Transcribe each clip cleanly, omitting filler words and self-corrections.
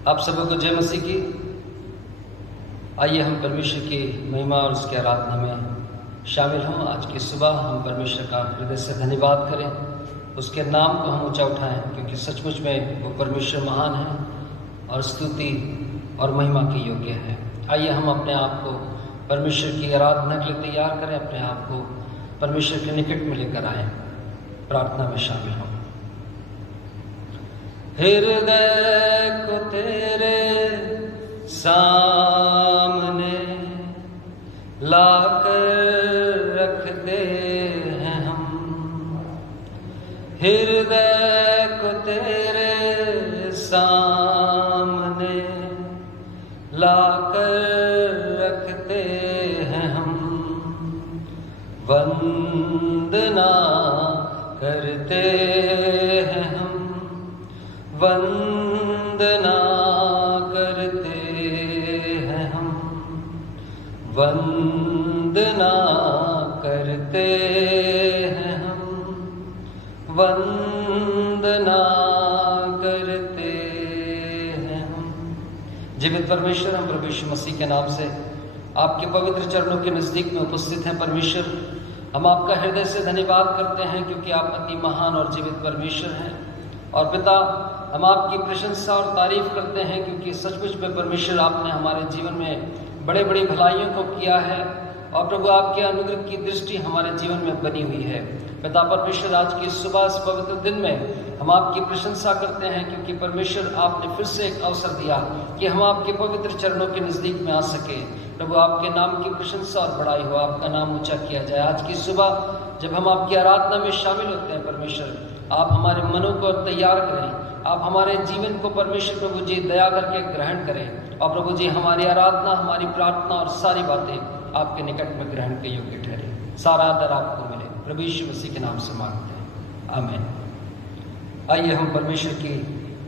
आप सबों को जय मसीह की। आइए हम परमेश्वर की महिमा और उसके आराधना में शामिल हों। आज की सुबह हम परमेश्वर का हृदय से धन्यवाद करें, उसके नाम को हम ऊंचा उठाएं, क्योंकि सचमुच में वो परमेश्वर महान है और स्तुति और महिमा के योग्य है। आइए हम अपने आप को परमेश्वर की आराधना के लिए तैयार करें, अपने आप को परमेश्वर के निकट में लेकर आएं, प्रार्थना में शामिल हों। हृदय को तेरे सामने लाकर रखते हैं हम, हृदय को तेरे सामने लाकर रखते हैं हम, वंदना करते हैं हम, वंदना करते हैं हम, वंदना करते हैं हम, वंदना करते हैं हम। जीवित परमेश्वर, हम प्रभु यीशु मसीह के नाम से आपके पवित्र चरणों के नजदीक में उपस्थित हैं। परमेश्वर, हम आपका हृदय से धन्यवाद करते हैं, क्योंकि आप अति महान और जीवित परमेश्वर हैं। और पिता, हम आपकी प्रशंसा और तारीफ करते हैं, क्योंकि सचमुच में परमेश्वर आपने हमारे जीवन में बड़े बड़ी भलाइयों को किया है और प्रभु आपके अनुग्रह की दृष्टि हमारे जीवन में बनी हुई है। पिता परमेश्वर, आज की सुबह इस पवित्र दिन में हम आपकी प्रशंसा करते हैं, क्योंकि परमेश्वर आपने फिर से एक अवसर दिया कि हम आपके पवित्र चरणों के नजदीक में आ सके। प्रभु आपके नाम की प्रशंसा और बड़ाई हो, आपका नाम ऊंचा किया जाए। आज की सुबह जब हम आपकी आराधना में शामिल होते हैं परमेश्वर, आप हमारे मनों को तैयार करें, आप हमारे जीवन को परमेश्वर प्रभु जी दया करके ग्रहण करें, और प्रभु जी हमारी आराधना, हमारी प्रार्थना और सारी बातें आपके निकट में ग्रहण के योग्य ठहरे। सारा आदर आपको मिले, प्रभु यीशु मसीह के नाम से मांगते हैं, आमीन। आइए हम परमेश्वर की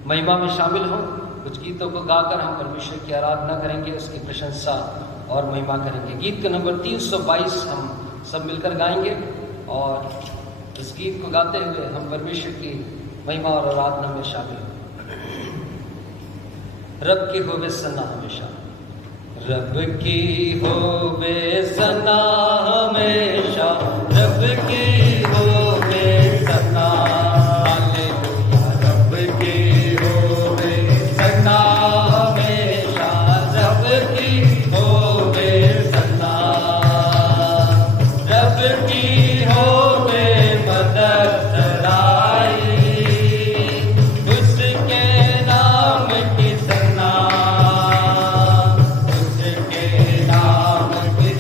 महिमा में शामिल हों। कुछ गीतों को गाकर हम परमेश्वर की आराधना करेंगे, उसकी प्रशंसा और महिमा करेंगे। गीत का नंबर 322 हम सब मिलकर गाएंगे, और इस गीत को गाते हुए हम परमेश्वर की महिमा और आराधना में शामिल हों। रब की होवे सना हमेशा, रब की होवे सना हमेशा, रब की होवे सना, हालेलुया। रब की होवे सना हमेशा, रब की होवे सना, रब की होवे मदद सराई, उसके नाम की सना, उसके नाम की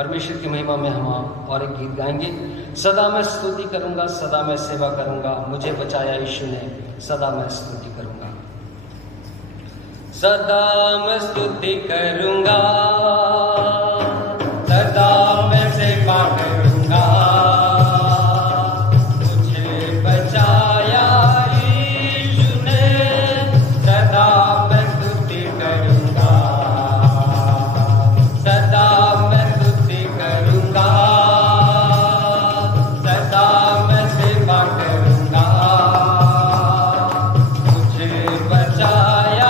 परमेश्वर की महिमा में हम और एक गीत गाएंगे। सदा मैं स्तुति करूंगा, सदा मैं सेवा करूंगा, मुझे बचाया यीशु ने, सदा मैं स्तुति करूंगा। सदा मैं स्तुति करूंगा, सदा मैं सेवा करूंगा, मुझे बचाया यीशु ने, सदा मैं स्तुति करूंगा, सदा मैं स्तुति करूंगा, सदा मैं सेवा करूंगा, मुझे बचाया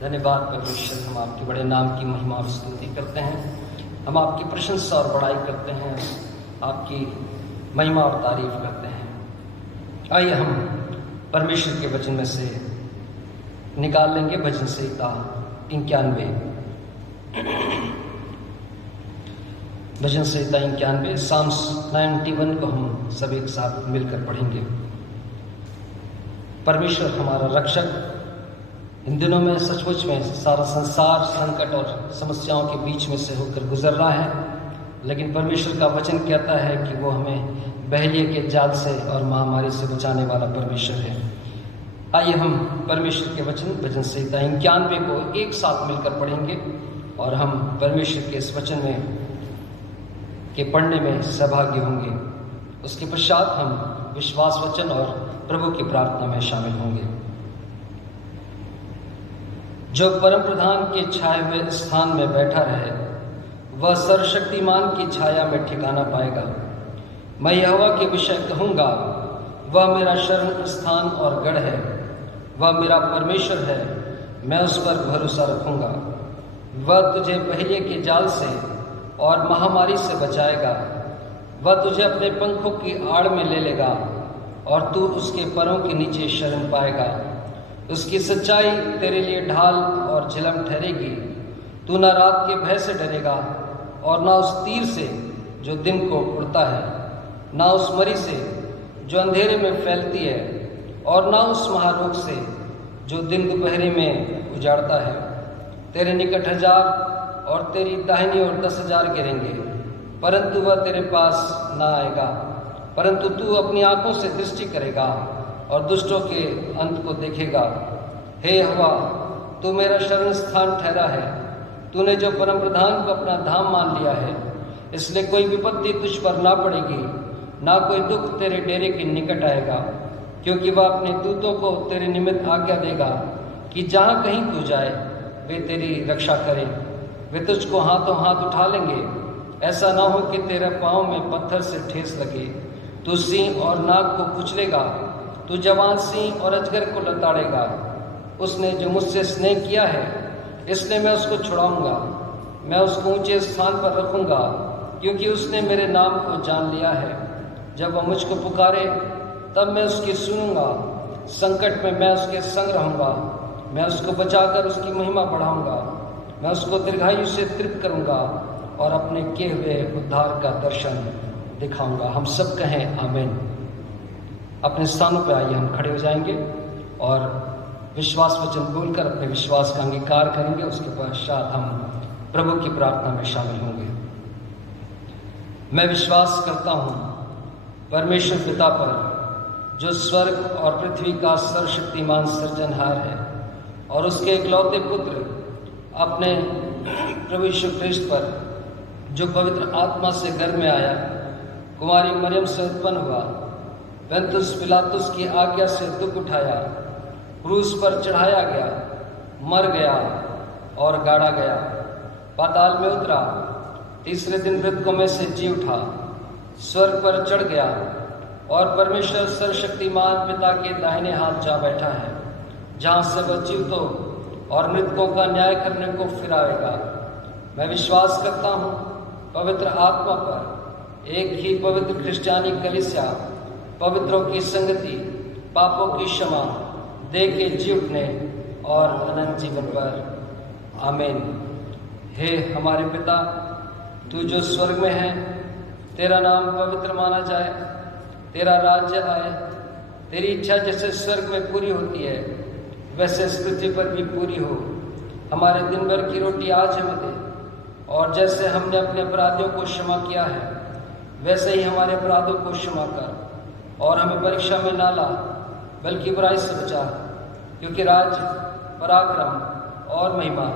धन्यवाद परमेश्वर, हम आपके बड़े नाम की महिमा और स्तुति करते हैं। हम आपकी प्रशंसा और बड़ाई करते हैं, आपकी महिमा और तारीफ करते हैं। आइए हम परमेश्वर के वचन में से निकाल लेंगे भजन संहिता 91। भजन संहिता 91 साम्स 91 को हम सब एक साथ मिलकर पढ़ेंगे। परमेश्वर हमारा रक्षक इन दिनों में सचमुच में सारा संसार संकट और समस्याओं के बीच में से होकर गुजर रहा है, लेकिन परमेश्वर का वचन कहता है कि वो हमें बहलिए के जाल से और महामारी से बचाने वाला परमेश्वर है। आइए हम परमेश्वर के वचन भजन संहिता 91 को एक साथ मिलकर पढ़ेंगे और हम परमेश्वर के इस वचन में के पढ़ने में सहभागी होंगे। उसके पश्चात हम विश्वास वचन और प्रभु की प्रार्थना में शामिल होंगे। जो परम प्रधान के छाए हुए स्थान में बैठा रहे, वह सर्वशक्तिमान की छाया में ठिकाना पाएगा। मैं यहोवा के विषय कहूँगा, वह मेरा शरण स्थान और गढ़ है, वह मेरा परमेश्वर है, मैं उस पर भरोसा रखूँगा। वह तुझे पहिए के जाल से और महामारी से बचाएगा, वह तुझे अपने पंखों की आड़ में ले लेगा और तू उसके परों के नीचे शरण पाएगा। उसकी सच्चाई तेरे लिए ढाल और झिलम ठहरेगी। तू न रात के भय से डरेगा और ना उस तीर से जो दिन को उड़ता है, ना उस मरी से जो अंधेरे में फैलती है, और ना उस महारोग से जो दिन दोपहरे में उजाड़ता है। तेरे निकट 1000 और तेरी दाहिनी ओर 10,000 गिरेंगे, परंतु वह तेरे पास ना आएगा। परंतु तू अपनी आंखों से दृष्टि करेगा और दुष्टों के अंत को देखेगा। हे यहोवा, तू मेरा शरण स्थान ठहरा है। तूने जो परम प्रधान को अपना धाम मान लिया है, इसलिए कोई विपत्ति तुझ पर ना पड़ेगी, ना कोई दुख तेरे डेरे के निकट आएगा। क्योंकि वह अपने दूतों को तेरे निमित्त आज्ञा देगा कि जहाँ कहीं तू जाए वे तेरी रक्षा करें। वे तुझको हाथों हाथ उठा लेंगे, ऐसा ना हो कि तेरे पाँव में पत्थर से ठेस लगे। तू सिंह और नाग को कुचलेगा, तू जवान सिंह और अजगर को लताड़ेगा। उसने जो मुझसे स्नेह किया है, इसलिए मैं उसको छुड़ाऊंगा। मैं उसको ऊंचे स्थान पर रखूंगा, क्योंकि उसने मेरे नाम को जान लिया है। जब वह मुझको पुकारे, तब मैं उसकी सुनूंगा। संकट में मैं उसके संग रहूंगा, मैं उसको बचाकर उसकी महिमा बढ़ाऊंगा। मैं उसको दीर्घायु से तृप्त करूंगा और अपने किए हुए उद्धार का दर्शन दिखाऊंगा। हम सब कहें आमीन। अपने स्थानों पर आइए, हम खड़े हो जाएंगे और विश्वास वचन बोलकर अपने विश्वास का अंगीकार करेंगे। उसके पश्चात हम प्रभु की प्रार्थना में शामिल होंगे। मैं विश्वास करता हूँ परमेश्वर पिता पर, जो स्वर्ग और पृथ्वी का सर्वशक्तिमान सृजनहार है, और उसके इकलौते पुत्र अपने प्रभु यीशु क्रिस्त पर, जो पवित्र आत्मा से गर्भ में आया, कुमारी मरियम से उत्पन्न हुआ, पुन्तियुस पिलातुस की आज्ञा से दुख उठाया, क्रूस पर चढ़ाया गया, मर गया और गाड़ा गया, पाताल में उतरा, तीसरे दिन मृतकों में से जी उठा, स्वर्ग पर चढ़ गया और परमेश्वर सर्वशक्तिमान पिता के दाहिने हाथ जा बैठा है, जहाँ से वह जीवितों और मृतकों का न्याय करने को फिर आएगा। मैं विश्वास करता हूँ पवित्र आत्मा पर, एक ही पवित्र क्रिश्चियानी कलीसिया, पवित्रों की संगति, पापों की क्षमा, देह के जी उठने और अनंत जीवन पर आमीन। हे हमारे पिता, तू जो स्वर्ग में है, तेरा नाम पवित्र माना जाए, तेरा राज्य आए, तेरी इच्छा जैसे स्वर्ग में पूरी होती है, वैसे इस पृथ्वी पर भी पूरी हो। हमारे दिन भर की रोटी आज हमें दे, और जैसे हमने अपने अपराधियों को क्षमा किया है, वैसे ही हमारे अपराधों को क्षमा कर, और हमें परीक्षा में ना ला, बल्कि बुराई से बचा, क्योंकि राज्य, पराक्रम और महिमा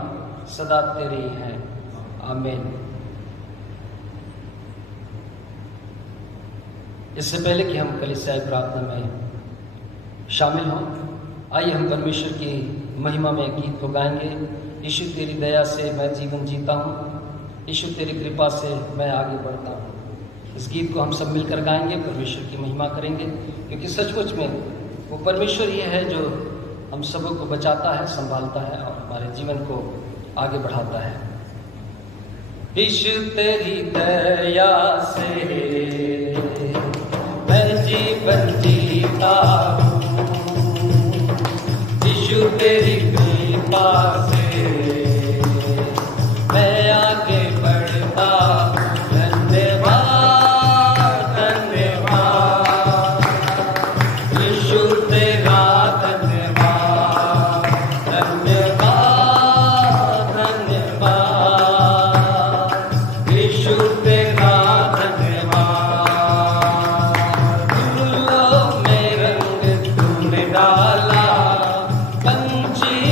सदा तेरी है। आमीन। इससे पहले कि हम कलीसियाई प्रार्थना में शामिल हों, आइए हम परमेश्वर की महिमा में एक गीत को गाएंगे। यीशु तेरी दया से मैं जीवन जीता हूँ, यीशु तेरी कृपा से मैं आगे बढ़ता हूँ। इस गीत को हम सब मिलकर गाएंगे, परमेश्वर की महिमा करेंगे, क्योंकि सचमुच में वो परमेश्वर ही है जो हम सबों को बचाता है, संभालता है और हमारे जीवन को आगे बढ़ाता है। यीशु तेरी दया से मैं जीवन जीता हूँ, यीशु तेरी कृपा से मैं आगे बढ़ता हूँ। धन्यवाद धन्यवाद यीशु तेरा, धन्यवाद धन्यवाद धन्यवाद यीशु तेरा, धन्यवाद। फूलों में रंग तूने डाला, पंछी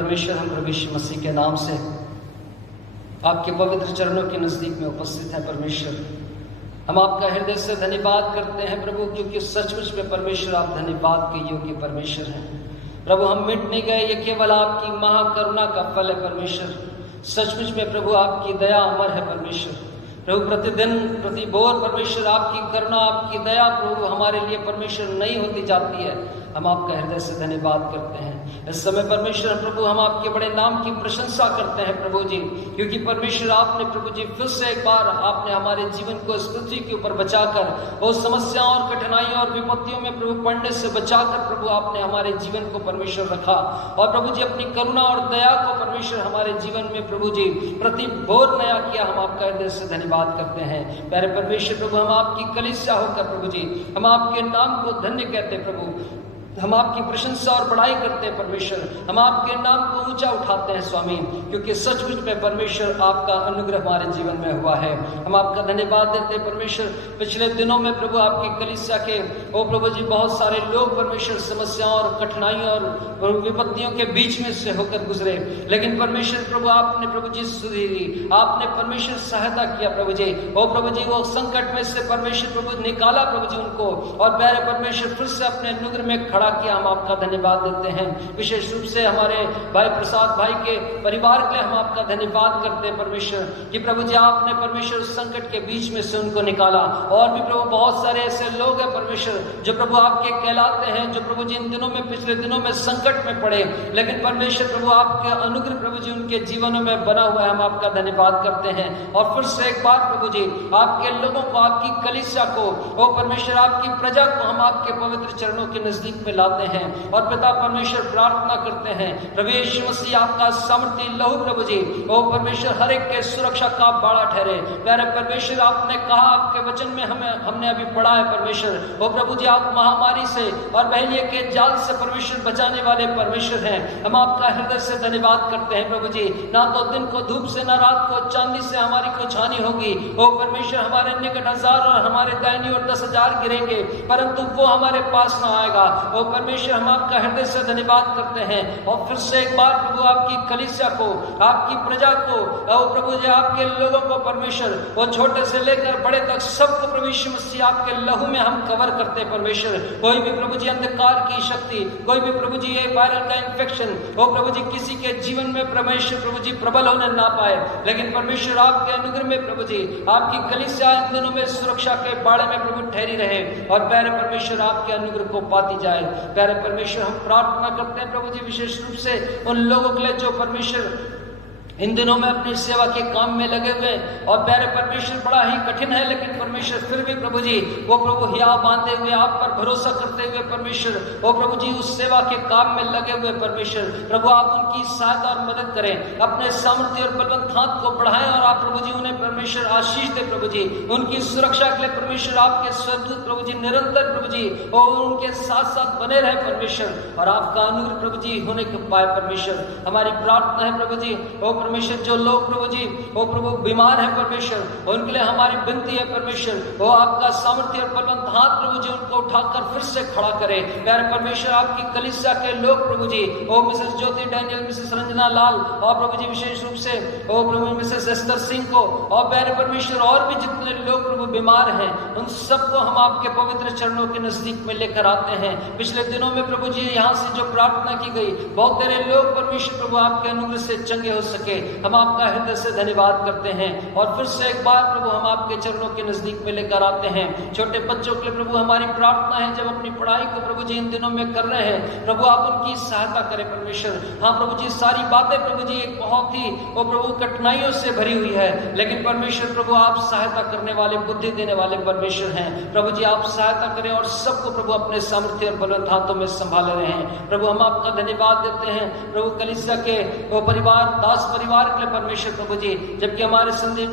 परमेश्वर, हम प्रभु यीशु मसीह के नाम से आपके पवित्र चरणों के नजदीक में उपस्थित हैं परमेश्वर। हम आपका हृदय से धन्यवाद करते हैं प्रभु, क्योंकि सचमुच में परमेश्वर आप धन्यवाद के योग्य परमेश्वर हैं प्रभु। हम मिट नहीं गए, ये केवल आपकी महाकरुणा का फल है परमेश्वर। सचमुच में प्रभु आपकी दया अमर है परमेश्वर। प्रभु प्रतिदिन प्रति भोर परमेश्वर आपकी करुणा, आपकी दया प्रभु हमारे लिए परमेश्वर नई होती जाती है। हम आपका हृदय से धन्यवाद करते हैं इस समय परमेश्वर। प्रभु हम आपके बड़े नाम की प्रशंसा करते हैं प्रभु जी, क्योंकि परमेश्वर आपने प्रभु जी फिर से एक बार आपने हमारे जीवन को इस पृथ्वी के ऊपर बचाकर वो समस्याओं और कठिनाइयों और विपत्तियों में प्रभु पड़ने से बचाकर प्रभु आपने हमारे जीवन को परमेश्वर रखा। और प्रभु जी अपनी करुणा और दया को परमेश्वर हमारे जीवन में प्रभु जी प्रति भोर नया किया। हम आपका हृदय से धन्यवाद करते हैं प्यारे परमेश्वर। प्रभु हम आपकी कलीसिया होकर प्रभु जी हम आपके नाम को धन्य कहते हैं प्रभु। हम आपकी प्रशंसा और बड़ाई करते हैं परमेश्वर। हम आपके नाम को ऊंचा उठाते हैं स्वामी, क्योंकि सचमुच में परमेश्वर आपका अनुग्रह हमारे जीवन में हुआ है। हम आपका धन्यवाद देते हैं परमेश्वर। पिछले दिनों में प्रभु आपकी कलीसिया के ओ प्रभु जी बहुत सारे लोग परमेश्वर समस्याओं और कठिनाइयों और विपत्तियों के बीच में से होकर गुजरे, लेकिन परमेश्वर प्रभु आपने प्रभु जी सुधी दी, आपने परमेश्वर सहायता किया प्रभु जी। ओ प्रभु जी वो संकट में से परमेश्वर प्रभु निकाला प्रभु जी उनको, और प्यारे परमेश्वर फिर से अपने अनुग्रह में खड़ा किया। हम आपका धन्यवाद देते हैं। विशेष रूप से हमारे भाई प्रसाद भाई के परिवार के लिए हम आपका धन्यवाद करते हैं परमेश्वर, कि प्रभु जी आपने परमेश्वर संकट के बीच में से उनको निकाला। और भी प्रभु बहुत सारे ऐसे लोग हैं परमेश्वर जो प्रभु आपके कहलाते हैं, जो प्रभु जी इन दिनों में पिछले दिनों में संकट में पड़े, लेकिन परमेश्वर प्रभु आपके अनुग्रह प्रभु जी उनके जीवनों में बना हुआ है। हम आपका धन्यवाद करते हैं। और फिर से एक बार प्रभु जी आपके लोगों को, आपकी कलीसिया को, ओ परमेश्वर आपकी प्रजा को हम आपके पवित्र चरणों के नजदीक में लाते हैं। और पिता परमेश्वर प्रार्थना करते हैं प्रभु यीशु मसीह आपका सामर्थी लहू प्रभु जी ओ परमेश्वर हर एक के सुरक्षा का बाड़ा ठहरे। प्यारे परमेश्वर आपने कहा आपके वचन में हमने अभी पढ़ा है परमेश्वर, ओ प्रभु जी आप महामारी से और बहलिए के जाल से परमेश्वर बचाने वाले परमेश्वर हैं। हम आपका हृदय से धन्यवाद करते हैं प्रभु जी। ना तो दिन को धूप से, ना रात को चांदी से हमारी कुछ हानि होगी। ओ परमेश्वर हमारे निकट 1000 और हमारे दाहिनी ओर 10,000 गिरेंगे, परंतु वो हमारे पास ना आएगा। ओ परमेश्वर हम आपका हृदय से धन्यवाद करते हैं। और फिर से एक बार प्रभु आपकी कलीसिया को, आपकी प्रजा को, ओ प्रभु जी आपके लोगों को परमेश्वर, वो छोटे से लेकर बड़े तक सबको प्रभु यीशु मसीह आपके लहू में हम कवर करते हैं परमेश्वर। कोई भी प्रभु जी अंधकार की शक्ति, कोई भी प्रभु जी ये वायरल का इंफेक्शन, ओ प्रभु जी किसी के जीवन में परमेश्वर प्रभु जी प्रबल होने ना पाए, लेकिन परमेश्वर आपके अनुग्रह में प्रभु जी आपकी कलीसिया इन दिनों में सुरक्षा के बाड़े में प्रभु ठहरी रहे, और प्यारे परमेश्वर आपके अनुग्रह को पाती जाए। प्यारे परमेश्वर हम प्रार्थना करते हैं प्रभु जी विशेष रूप से उन लोगों के लिए जो परमेश्वर इन दिनों में अपनी सेवा के काम में लगे हुए, और प्यारे परमेश्वर बड़ा ही कठिन है, लेकिन परमेश्वर फिर भी प्रभु जी वो प्रभु हिया बांधे हुए आप पर भरोसा करते हुए परमेश्वर वो प्रभु जी उस सेवा के काम में लगे हुए परमेश्वर प्रभु आप उनकी सहायता और मदद करें, अपने सामर्थ्य और बलवंत हाथ को बढ़ाएं, और आप प्रभु जी उन्हें परमेश्वर आशीष दे प्रभु जी। उनकी सुरक्षा के लिए परमेश्वर आपके स्वर्गदूत प्रभु जी निरंतर प्रभु जी और उनके साथ साथ बने रहे परमेश्वर, और आपका अनुग्रह प्रभु जी होने के पाए परमेश्वर। हमारी प्रार्थना है प्रभु जी ओ परमेश्वर जो लोग प्रभु जी वो प्रभु बीमार है परमेश्वर, उनके लिए हमारी विनती है परमेश्वर वो आपका सामर्थ्य और बलवंत हाथ प्रभु जी उनको उठाकर फिर से खड़ा करे। प्यारे परमेश्वर आपकी कलीसिया के लोग प्रभु जी ओ मिसेस ज्योति डैनियल, मिसेस रंजना लाल, और प्रभु जी विशेष रूप से ओ प्रभु मिसेस एस्तर सिंह को, और प्यारे परमेश्वर और भी जितने लोग प्रभु बीमार हैं उन सबको हम आपके पवित्र चरणों के नजदीक में लेकर आते हैं। पिछले दिनों में प्रभु जी यहाँ से जो प्रार्थना की गई बहुत सारे लोग परमेश्वर प्रभु आपके अनुग्रह से चंगे हो सके। हम आपका हृदय से धन्यवाद करते हैं। और फिर से एक बार प्रभु हम आपके चरणों के नजदीक में लेकर आते हैं। छोटे बच्चों के लिए प्रभु हमारी प्रार्थना है जब अपनी पढ़ाई को प्रभु जी इन दिनों में कर रहे हैं प्रभु आप उनकी सहायता करें परमेश्वर। हाँ प्रभु जी सारी बातें प्रभु जी एक बहुत ही वो प्रभु कठिनाइयों से भरी हुई है, लेकिन परमेश्वर प्रभु आप सहायता करने वाले, बुद्धि देने वाले परमेश्वर हैं। प्रभु जी आप सहायता करें और सबको प्रभु अपने सामर्थ्य और बलवंत हाथों में संभाले रहे हैं। प्रभु हम आपका धन्यवाद देते हैं प्रभु कलीसिया के वो परिवार दास परिवार के लिए परमेश्वर प्रभु जी, जबकि हमारे संदीप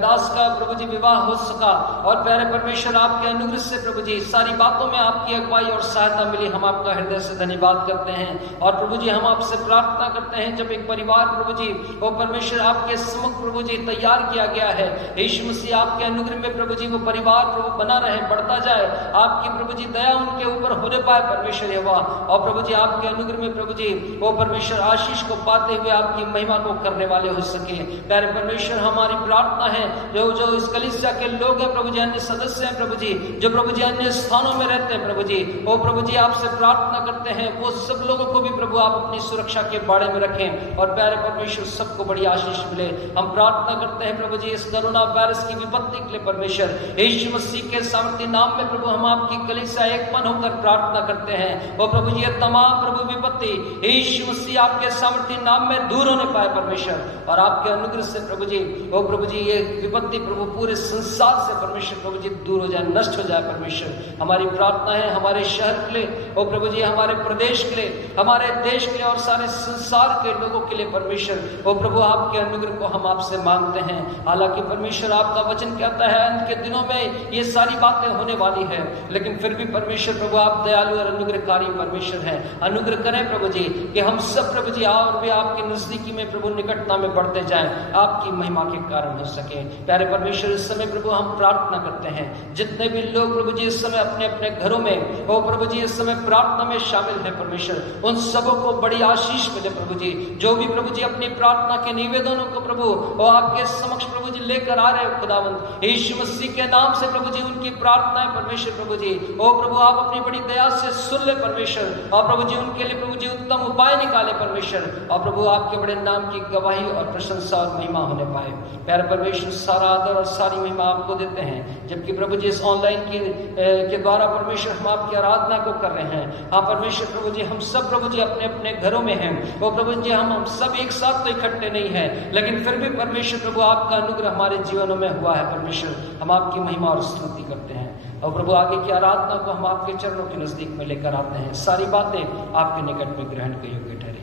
दास का प्रभु जी विवाह हो सका, और प्यारे परमेश्वर आपके अनुग्रह से प्रभु जी सारी बातों में आपकी अगुवाई और सहायता मिली। हम आपका हृदय से धन्यवाद करते हैं। और प्रभु जी हम आपसे प्रार्थना करते हैं, जब एक परिवार प्रभु जी वो परमेश्वर आपके सम्मुख प्रभु जी तैयार किया गया है, यीशु मसीह आपके अनुग्रह में प्रभु जी वो परिवार प्रभु बना रहे, बढ़ता जाए, आपकी प्रभु जी दया उनके ऊपर होने पाए परमेश्वर यहोवा। और प्रभु जी आपके अनुग्रह में प्रभु जी वो परमेश्वर आशीष को पाते हुए आपकी महिमा को करने वाले हो सके। प्यारे परमेश्वर हमारी प्रार्थना है, जो इस कलीसिया के लोग हैं प्रभु जी, अन्य सदस्य हैं प्रभु जी, जो प्रभु जी अन्य स्थानों में रहते हैं प्रभु जी, वो प्रभु जी आपसे प्रार्थना करते हैं, वो सब लोगों को भी प्रभु आप अपनी सुरक्षा के बाड़े में रखें, और प्यारे परमेश्वर सबको बड़ी आशीष मिले। हम प्रार्थना करते हैं प्रभु जी इस कोरोना वायरस की विपत्ति के लिए परमेश्वर यीशु मसीह के सामर्थ्य नाम में प्रभु हम आपकी कलीसिया एक मन होकर प्रार्थना करते हैं। वो प्रभु जी ये तमाम प्रभु विपत्ति यीशु मसीह आपके सामर्थ्य नाम में दूर होने पाए परमेश्वर, और आपके अनुग्रह से प्रभु जी वो प्रभु जी ये विपत्ति प्रभु पूरे संसार से परमेश्वर प्रभु जी दूर हो जाए, नष्ट हो जाए परमेश्वर। हमारी प्रार्थना है हमारे शहर के लिए, वो प्रभु जी हमारे प्रदेश के लिए, हमारे देश के लिए और सारे संसार के लोगों के लिए परमेश्वर वो प्रभु आपके अनुग्रह को हम आपसे मांगते हैं। हालांकि परमेश्वर आपका वचन कहता है अंत के दिनों में ये सारी बातें होने वाली है, लेकिन फिर भी परमेश्वर प्रभु आप दयालु और अनुग्रहकारी परमेश्वर हैं। अनुग्रह करें प्रभु जी कि हम सब प्रभु जी और भी आपके नजदीकी में प्रभु निकटता में बढ़ते जाएं, आपकी महिमा के कारण हो सके। प्यारे परमेश्वर इस समय प्रभु हम प्रार्थना करते हैं, जितने भी लोग प्रभु जी इस समय अपने अपने घरों में वो प्रभु जी इस समय प्रार्थना में शामिल है परमेश्वर, उन सबों को बड़ी आशीष मिले प्रभु जी। जो भी प्रभु जी अपनी प्रार्थना के निवेदनों को प्रभु वो आपके समक्ष प्रभु जी लेकर आ रहे हो खुदावंद यीशु मसीह के नाम से प्रभु जी उनकी प्रार्थनाएं परमेश्वर प्रभु जी ओ प्रभु आप अपनी बड़ी दया से सुन ले परमेश्वर, और प्रभु जी उनके लिए प्रभु जी उत्तम उपाय निकाले परमेश्वर, और प्रभु आपके बड़े नाम की गवाही और प्रशंसा और महिमा होने पाए। प्यारे परमेश्वर सारा आदर और सारी महिमा आपको देते हैं, जबकि प्रभु जी इस ऑनलाइन के द्वारा परमेश्वर हम आपकी आराधना को कर रहे हैं। हाँ परमेश्वर प्रभु जी हम सब प्रभु जी अपने अपने घरों में हैं, वो प्रभु जी हम सब एक साथ तो इकट्ठे नहीं हैं, लेकिन फिर भी परमेश्वर प्रभु आपका अनुग्रह हमारे जीवनों में हुआ है परमेश्वर। हम आपकी महिमा और स्तुति करते हैं, और प्रभु आगे की आराधना को हम आपके चरणों के नजदीक में लेकर आते हैं। सारी बातें आपके निकट में ग्रहण के योग्य ठहरे।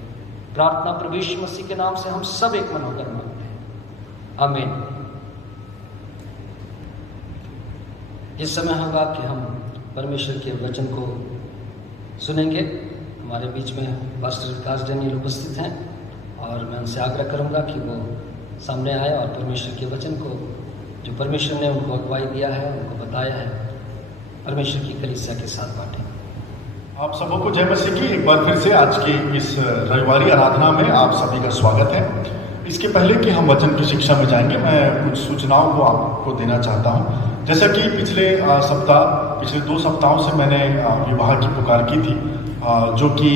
प्रार्थना प्रभु यीशु मसीह के नाम से हम सब एक मन होकर मांगते हैं, आमीन। इस समय होगा कि हम परमेश्वर के वचन को सुनेंगे। हमारे बीच में पास्टर विकास डेनियल उपस्थित हैं, और मैं उनसे आग्रह करूंगा कि वो सामने आए और परमेश्वर के वचन को जो परमेश्वर ने उनको अगुवाई दिया है, उनको बताया है, परमेश्वर की कलीसिया के साथ बांटें। आप सबों को जय मसीह की एक बार फिर से आज की इस रविवारी आराधना में आप सभी का स्वागत है। इसके पहले कि हम वचन की शिक्षा में जाएंगे, मैं कुछ सूचनाओं को आपको देना चाहता हूं। जैसा कि पिछले 2 सप्ताहों से मैंने विवाह की पुकार की थी, जो कि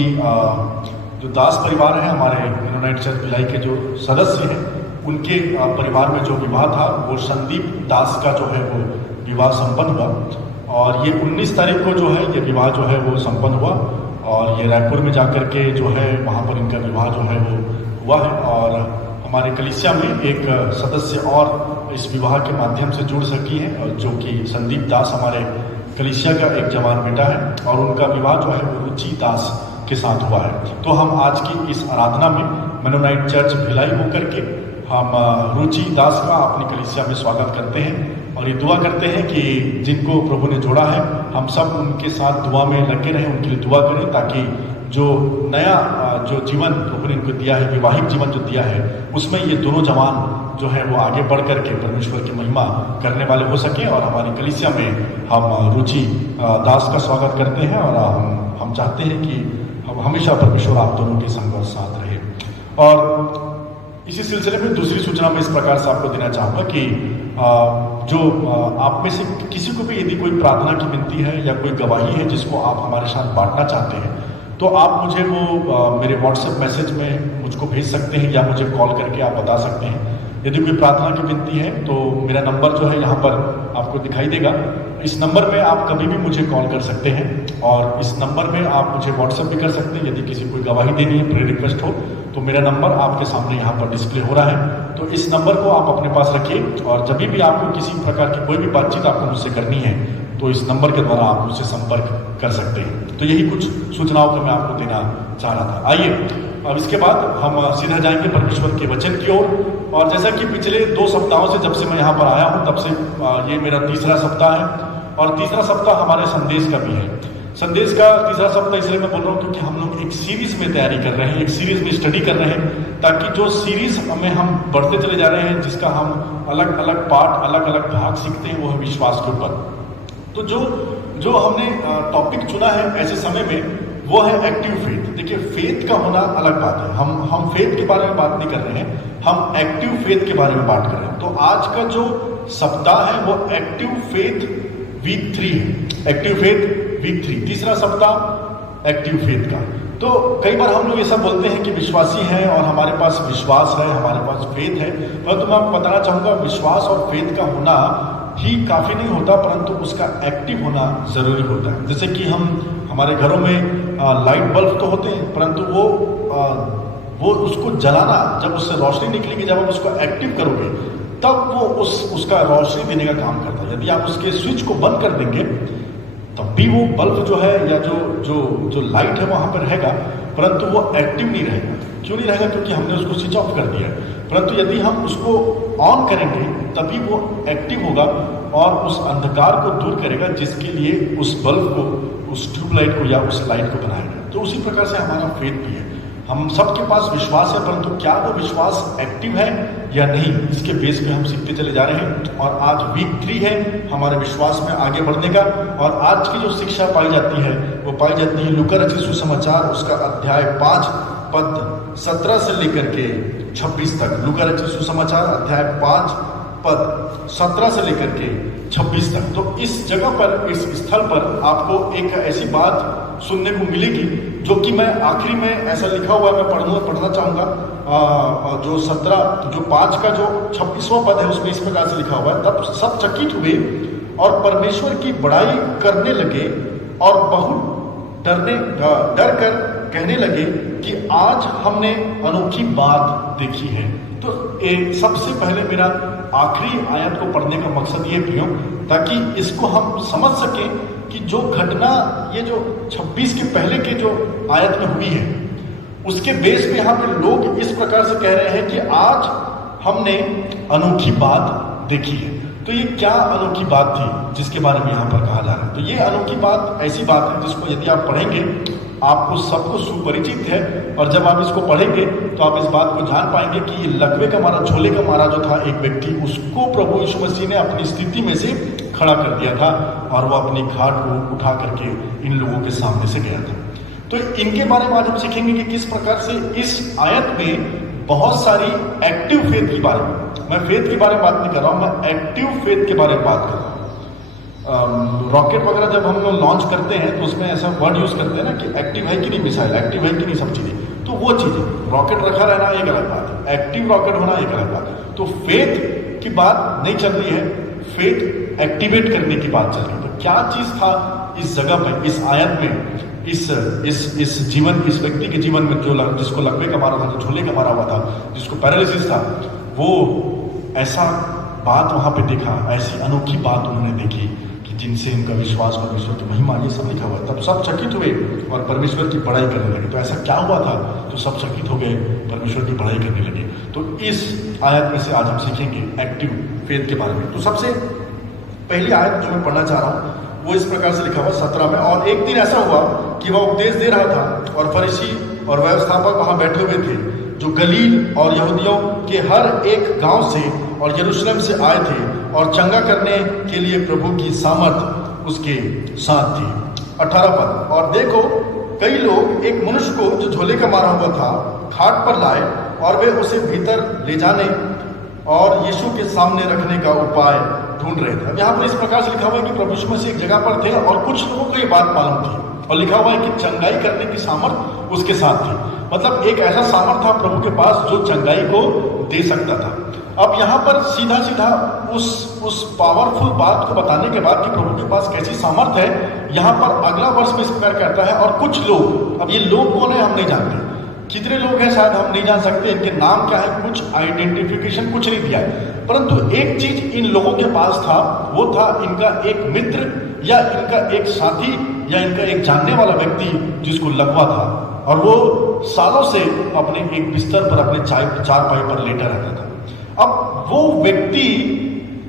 जो दास परिवार है हमारे मेनोनाइट चर्च भिलाई के जो सदस्य हैं, उनके परिवार में जो विवाह था वो संदीप दास का जो है वो विवाह संपन्न हुआ, और ये 19 तारीख को जो है ये विवाह जो है वो संपन्न हुआ, और ये रायपुर में जाकर के जो है वहाँ पर इनका विवाह जो है वो हुआ है। और हमारे कलीसिया में एक सदस्य और इस विवाह के माध्यम से जुड़ सकी है, और जो कि संदीप दास हमारे कलीसिया का एक जवान बेटा है, और उनका विवाह जो है वो रुचि दास के साथ हुआ है। तो हम आज की इस आराधना में मेनोनाइट चर्च भिलाई होकर के हम रुचि दास का अपनी कलीसिया में स्वागत करते हैं, और ये दुआ करते हैं कि जिनको प्रभु ने जोड़ा है हम सब उनके साथ दुआ में लगे रहें, उनके लिए दुआ करें, ताकि जो नया जो जीवन प्रभु ने उनको दिया है, वैवाहिक जीवन जो दिया है, उसमें ये दोनों जवान जो है वो आगे बढ़ करके परमेश्वर की महिमा करने वाले हो सके। और हमारी कलीसिया में हम रुचि दास का स्वागत करते हैं, और हम चाहते हैं कि हम हमेशा परमेश्वर आप दोनों के संग और साथ रहे। और इसी सिलसिले में दूसरी सूचना मैं इस प्रकार से आपको देना चाहूँगा कि जो आप में से किसी को भी यदि कोई प्रार्थना की विनती है या कोई गवाही है जिसको आप हमारे साथ बांटना चाहते हैं, तो आप मुझे वो मेरे व्हाट्सएप मैसेज में मुझको भेज सकते हैं, या मुझे कॉल करके आप बता सकते हैं। यदि कोई प्रार्थना की विनती है तो मेरा नंबर जो है यहाँ पर आपको दिखाई देगा। इस नंबर में आप कभी भी मुझे कॉल कर सकते हैं, और इस नंबर में आप मुझे व्हाट्सएप भी कर सकते हैं। यदि किसी को गवाही देनी है, प्रेयर रिक्वेस्ट हो, तो मेरा नंबर आपके सामने यहाँ पर डिस्प्ले हो रहा है। तो इस नंबर को आप अपने पास रखिए, और जब भी आपको किसी प्रकार की कोई भी बातचीत आपको मुझसे करनी है तो इस नंबर के द्वारा आप मुझसे संपर्क कर सकते हैं। तो यही कुछ सूचनाओं का मैं आपको देना चाह रहा था। आइए अब इसके बाद हम सीधा जाएंगे परमेश्वर के वचन की ओर। और जैसा कि पिछले 2 सप्ताहों से, जब से मैं यहाँ पर आया हूँ, तब से ये मेरा तीसरा सप्ताह है और तीसरा सप्ताह हमारे संदेश का भी है। संदेश का तीसरा सप्ताह इसलिए मैं बोल रहा हूँ क्योंकि हम लोग एक सीरीज में तैयारी कर रहे हैं, एक सीरीज में स्टडी कर रहे हैं, ताकि जो सीरीज में हम बढ़ते चले जा रहे हैं, जिसका हम अलग अलग पार्ट, अलग अलग भाग सीखते हैं, वो है विश्वास के ऊपर। तो जो हमने टॉपिक चुना है ऐसे समय में, वो है एक्टिव फेथ। देखिए, फेथ का होना अलग बात है। हम फेथ के बारे में बात नहीं कर रहे हैं, हम एक्टिव फेथ के बारे में बात कर रहे हैं। तो आज का जो सप्ताह है वो एक्टिव फेथ वीक 3 है। एक्टिव फेथ वीक 3, तीसरा सप्ताह एक्टिव फेथ का। तो कई बार हम लोग ये सब बोलते हैं कि विश्वासी हैं और हमारे पास विश्वास है, हमारे पास फेथ है। पर तो मैं आपको बताना चाहूँगा, विश्वास और फेथ का होना ही काफ़ी नहीं होता, परंतु उसका एक्टिव होना ज़रूरी होता है। जैसे कि हमारे घरों में लाइट बल्ब तो होते हैं, परंतु वो उसको जलाना, जब उससे रोशनी निकलेगी, जब आप उसको एक्टिव करोगे, तब वो उसका रोशनी देने का काम करता है। यदि आप उसके स्विच को बंद कर देंगे, तब भी वो बल्ब जो है या जो लाइट है वहाँ पर रहेगा, परंतु वो एक्टिव नहीं रहेगा। क्यों नहीं रहेगा? क्योंकि हमने उसको स्विच ऑफ कर दिया है। परंतु यदि हम उसको ऑन करेंगे, तभी वो एक्टिव होगा और उस अंधकार को दूर करेगा, जिसके लिए उस बल्ब को, उस ट्यूबलाइट को या उस लाइट को बनाया गया। तो उसी प्रकार से हमारा फेथ भी है। हम सबके पास विश्वास है, परंतु क्या वो विश्वास एक्टिव है या नहीं, इसके बेस पे हम सीखते चले जा रहे हैं। और आज वीक 3 है हमारे विश्वास में आगे बढ़ने का। और आज की जो शिक्षा पाई जाती है, वो पाई जाती है लूका रचित सुसमाचार, उसका अध्याय 5 पद 17 से लेकर के 26 तक। लूका रचित सुसमाचार अध्याय 5 पद 17 से लेकर के 26 तक। तो इस जगह पर, इस स्थल पर आपको एक ऐसी बात सुनने को मिलेगी जो कि मैं आखिरी में, ऐसा लिखा हुआ है, मैं पढ़ना चाहूँगा। जो 5 का जो 26वां पद है, उसमें इस प्रकार से लिखा हुआ है, तब सब चकित हुए और परमेश्वर की बड़ाई करने लगे और बहुत डर कर कहने लगे कि आज हमने अनोखी बात देखी है। तो सबसे पहले मेरा आखिरी आयत को पढ़ने का मकसद ये प्रियो, ताकि इसको हम समझ सकें कि जो घटना ये जो 26 के पहले के जो आयत में हुई है, उसके बेस पे यहाँ पे लोग इस प्रकार से कह रहे हैं कि आज हमने अनोखी बात देखी है। तो ये क्या अनोखी बात थी जिसके बारे में यहाँ पर कहा जा रहा है? तो ये अनोखी बात ऐसी बात है जिसको यदि आप पढ़ेंगे, आपको सबको सुपरिचित है। और जब आप इसको पढ़ेंगे तो आप इस बात को जान पाएंगे कि ये लकवे का मारा, झोले का मारा जो था एक व्यक्ति, उसको प्रभु यीशु मसीह ने अपनी स्थिति में से खड़ा कर दिया था और वो अपनी घाट को उठा करके इन लोगों के सामने से गया था। तो इनके बारे में आज हम सीखेंगे कि किस प्रकार से इस आयत में बहुत सारी एक्टिव फेथ के बारे में, मैं फेथ के बारे में बात नहीं कर रहा हूँ, मैं एक्टिव फेथ के बारे में बात कर रहा हूँ। रॉकेट वगैरह जब हम लोग लॉन्च करते हैं तो उसमें ऐसा वर्ड यूज करते हैं ना कि एक्टिव है कि नहीं मिसाइल, एक्टिव है कि नहीं सब चीजें। तो वो चीजें, रॉकेट रखा रहना एक अलग बात है, एक्टिव रॉकेट होना एक अलग बात है। तो फेथ की बात नहीं चल रही है, फेथ एक्टिवेट करने की बात चल रही है। तो क्या चीज था इस जगह पर, इस आयत में, इस जीवन, इस व्यक्ति के जीवन में, जो जिसको लकवे का मारा था, जो झोले का मारा हुआ था, जिसको पैरालिसिस था, वो ऐसा बात वहां पे देखा, ऐसी अनोखी बात उन्होंने देखी कि जिनसे उनका विश्वास, परमेश्वर की महिमा, ये सब लिखा हुआ है। तब सब चकित हुए और परमेश्वर की बड़ाई करने लगे। तो ऐसा क्या हुआ था? तो सब चकित हो गए, परमेश्वर की बड़ाई करने लगे। तो इस आयत में से आज हम सीखेंगे एक्टिव फेथ के बारे में। तो सबसे पहली आयत जो मैं पढ़ना चाह रहा हूँ वो इस प्रकार से लिखा हुआ 17 में। और एक दिन ऐसा हुआ कि वह उपदेश दे रहा था और फरीसी और व्यवस्थापक वहां बैठे हुए थे, जो गलील और यहूदियों के हर एक गांव से और यरूशलेम से आए थे और चंगा करने के लिए प्रभु की सामर्थ उसके साथ थी। 18 पद, और देखो कई लोग एक मनुष्य को जो झोले का मारा हुआ था खाट पर लाए और वे उसे भीतर ले जाने और यीशु के सामने रखने का उपाय ढूंढ रहे थे। अब यहाँ पर इस प्रकार से लिखा हुआ है कि प्रभु यीशु मसीह एक जगह पर थे और कुछ लोगों को ये बात मालूम थी और लिखा हुआ है कि चंगाई करने की सामर्थ उसके साथ थी। मतलब एक ऐसा सामर्थ था प्रभु के पास जो चंगाई को दे सकता था। अब यहाँ पर सीधा सीधा उस पावरफुल बात को बताने के बाद कि प्रभु के पास कैसी सामर्थ है, यहाँ पर अगला वर्ष में इस प्रकार कहता है, और कुछ लोग, अब ये लोग कौन है हम नहीं जानते, कितने लोग हैं शायद हम नहीं जान सकते, इनके नाम क्या है, कुछ आइडेंटिफिकेशन कुछ नहीं दिया है, परंतु एक चीज इन लोगों के पास था, वो था इनका एक मित्र या इनका एक साथी या इनका एक जानने वाला व्यक्ति जिसको लकवा था और वो सालों से अपने एक बिस्तर पर अपने चारपाई पर लेटा रहता था। अब वो व्यक्ति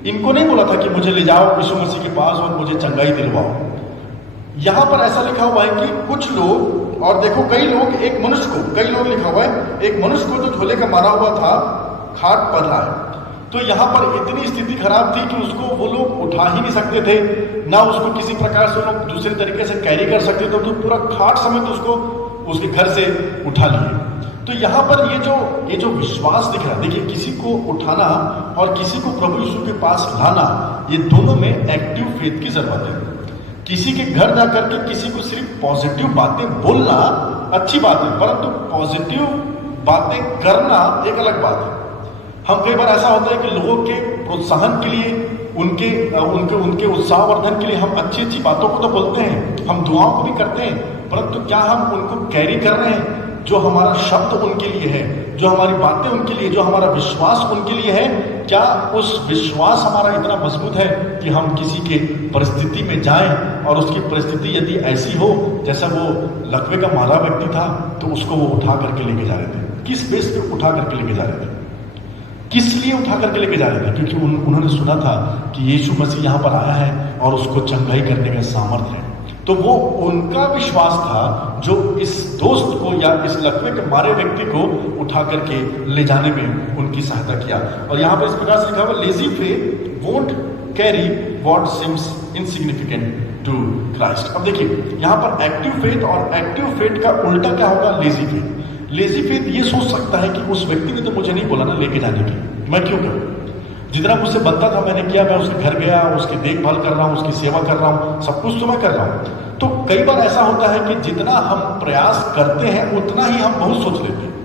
इनको नहीं बोला था कि मुझे ले जाओ यीशु मसीह के पास और मुझे चंगाई दिलवाओ। यहां पर ऐसा लिखा हुआ है कि कुछ लोग, और देखो कई लोग, एक मनुष्य को, कई लोग लिखा हुआ है, एक मनुष्य को जो झोले का मारा हुआ था खाट पर रहा है। तो यहाँ पर इतनी स्थिति खराब थी कि उसको वो लोग उठा ही नहीं सकते थे, ना उसको किसी प्रकार से लोग दूसरे तरीके से कैरी कर सकते थे, तो पूरा खाट समेत उसको उसके घर से उठा लिए। तो यहाँ पर ये जो विश्वास दिख रहा है, देखिए किसी को उठाना और किसी को प्रभु यीशु के पास लाना, ये दोनों में एक्टिव फेथ की जरूरत है। किसी के घर जाकर के किसी को सिर्फ पॉजिटिव बातें बोलना अच्छी बात है, परंतु पॉजिटिव बातें करना एक अलग बात है। हम कई बार ऐसा होता है कि लोगों के प्रोत्साहन के लिए, उनके उत्साहवर्धन के लिए हम अच्छी अच्छी बातों को तो बोलते हैं, हम दुआओं को भी करते हैं, परंतु क्या हम उनको कैरी कर रहे हैं? जो हमारा शब्द उनके लिए है, जो हमारी बातें उनके लिए, जो हमारा विश्वास उनके लिए है, क्या उस विश्वास हमारा इतना मजबूत है कि हम किसी के परिस्थिति में जाएं और उसकी परिस्थिति यदि ऐसी हो जैसा वो लकवे का मारा व्यक्ति था, तो उसको वो उठा करके लेके जा रहे थे। किस बेस पे उठा करके लेके जा रहे थे? किस लिए उठा करके लेके जा रहे थे? क्योंकि उन्होंने सुना था कि यीशु मसीह यहाँ पर आया है और उसको चंगाई करने का सामर्थ्य है। तो वो उनका विश्वास था जो इस दोस्त को या इस लकवे के मारे व्यक्ति को उठा करके ले जाने में उनकी सहायता किया। और यहाँ पर इस प्रकार से लिखा हुआ, lazy faith won't carry what seems insignificant to Christ. अब देखिए यहाँ पर एक्टिव फेथ और एक्टिव फेथ का उल्टा क्या होगा? Lazy faith. लेजी फेथ ये सोच सकता है कि उस व्यक्ति ने तो मुझे नहीं बोला ना लेके जाने की, मैं क्यों करूं? जितना मुझसे बनता था मैंने किया, मैं उसके घर गया, उसकी देखभाल कर रहा हूं, उसकी सेवा कर रहा हूं, सब कुछ तो मैं कर रहा हूं। तो कई बार ऐसा होता है कि जितना हम प्रयास करते हैं उतना ही हम बहुत सोच लेते हैं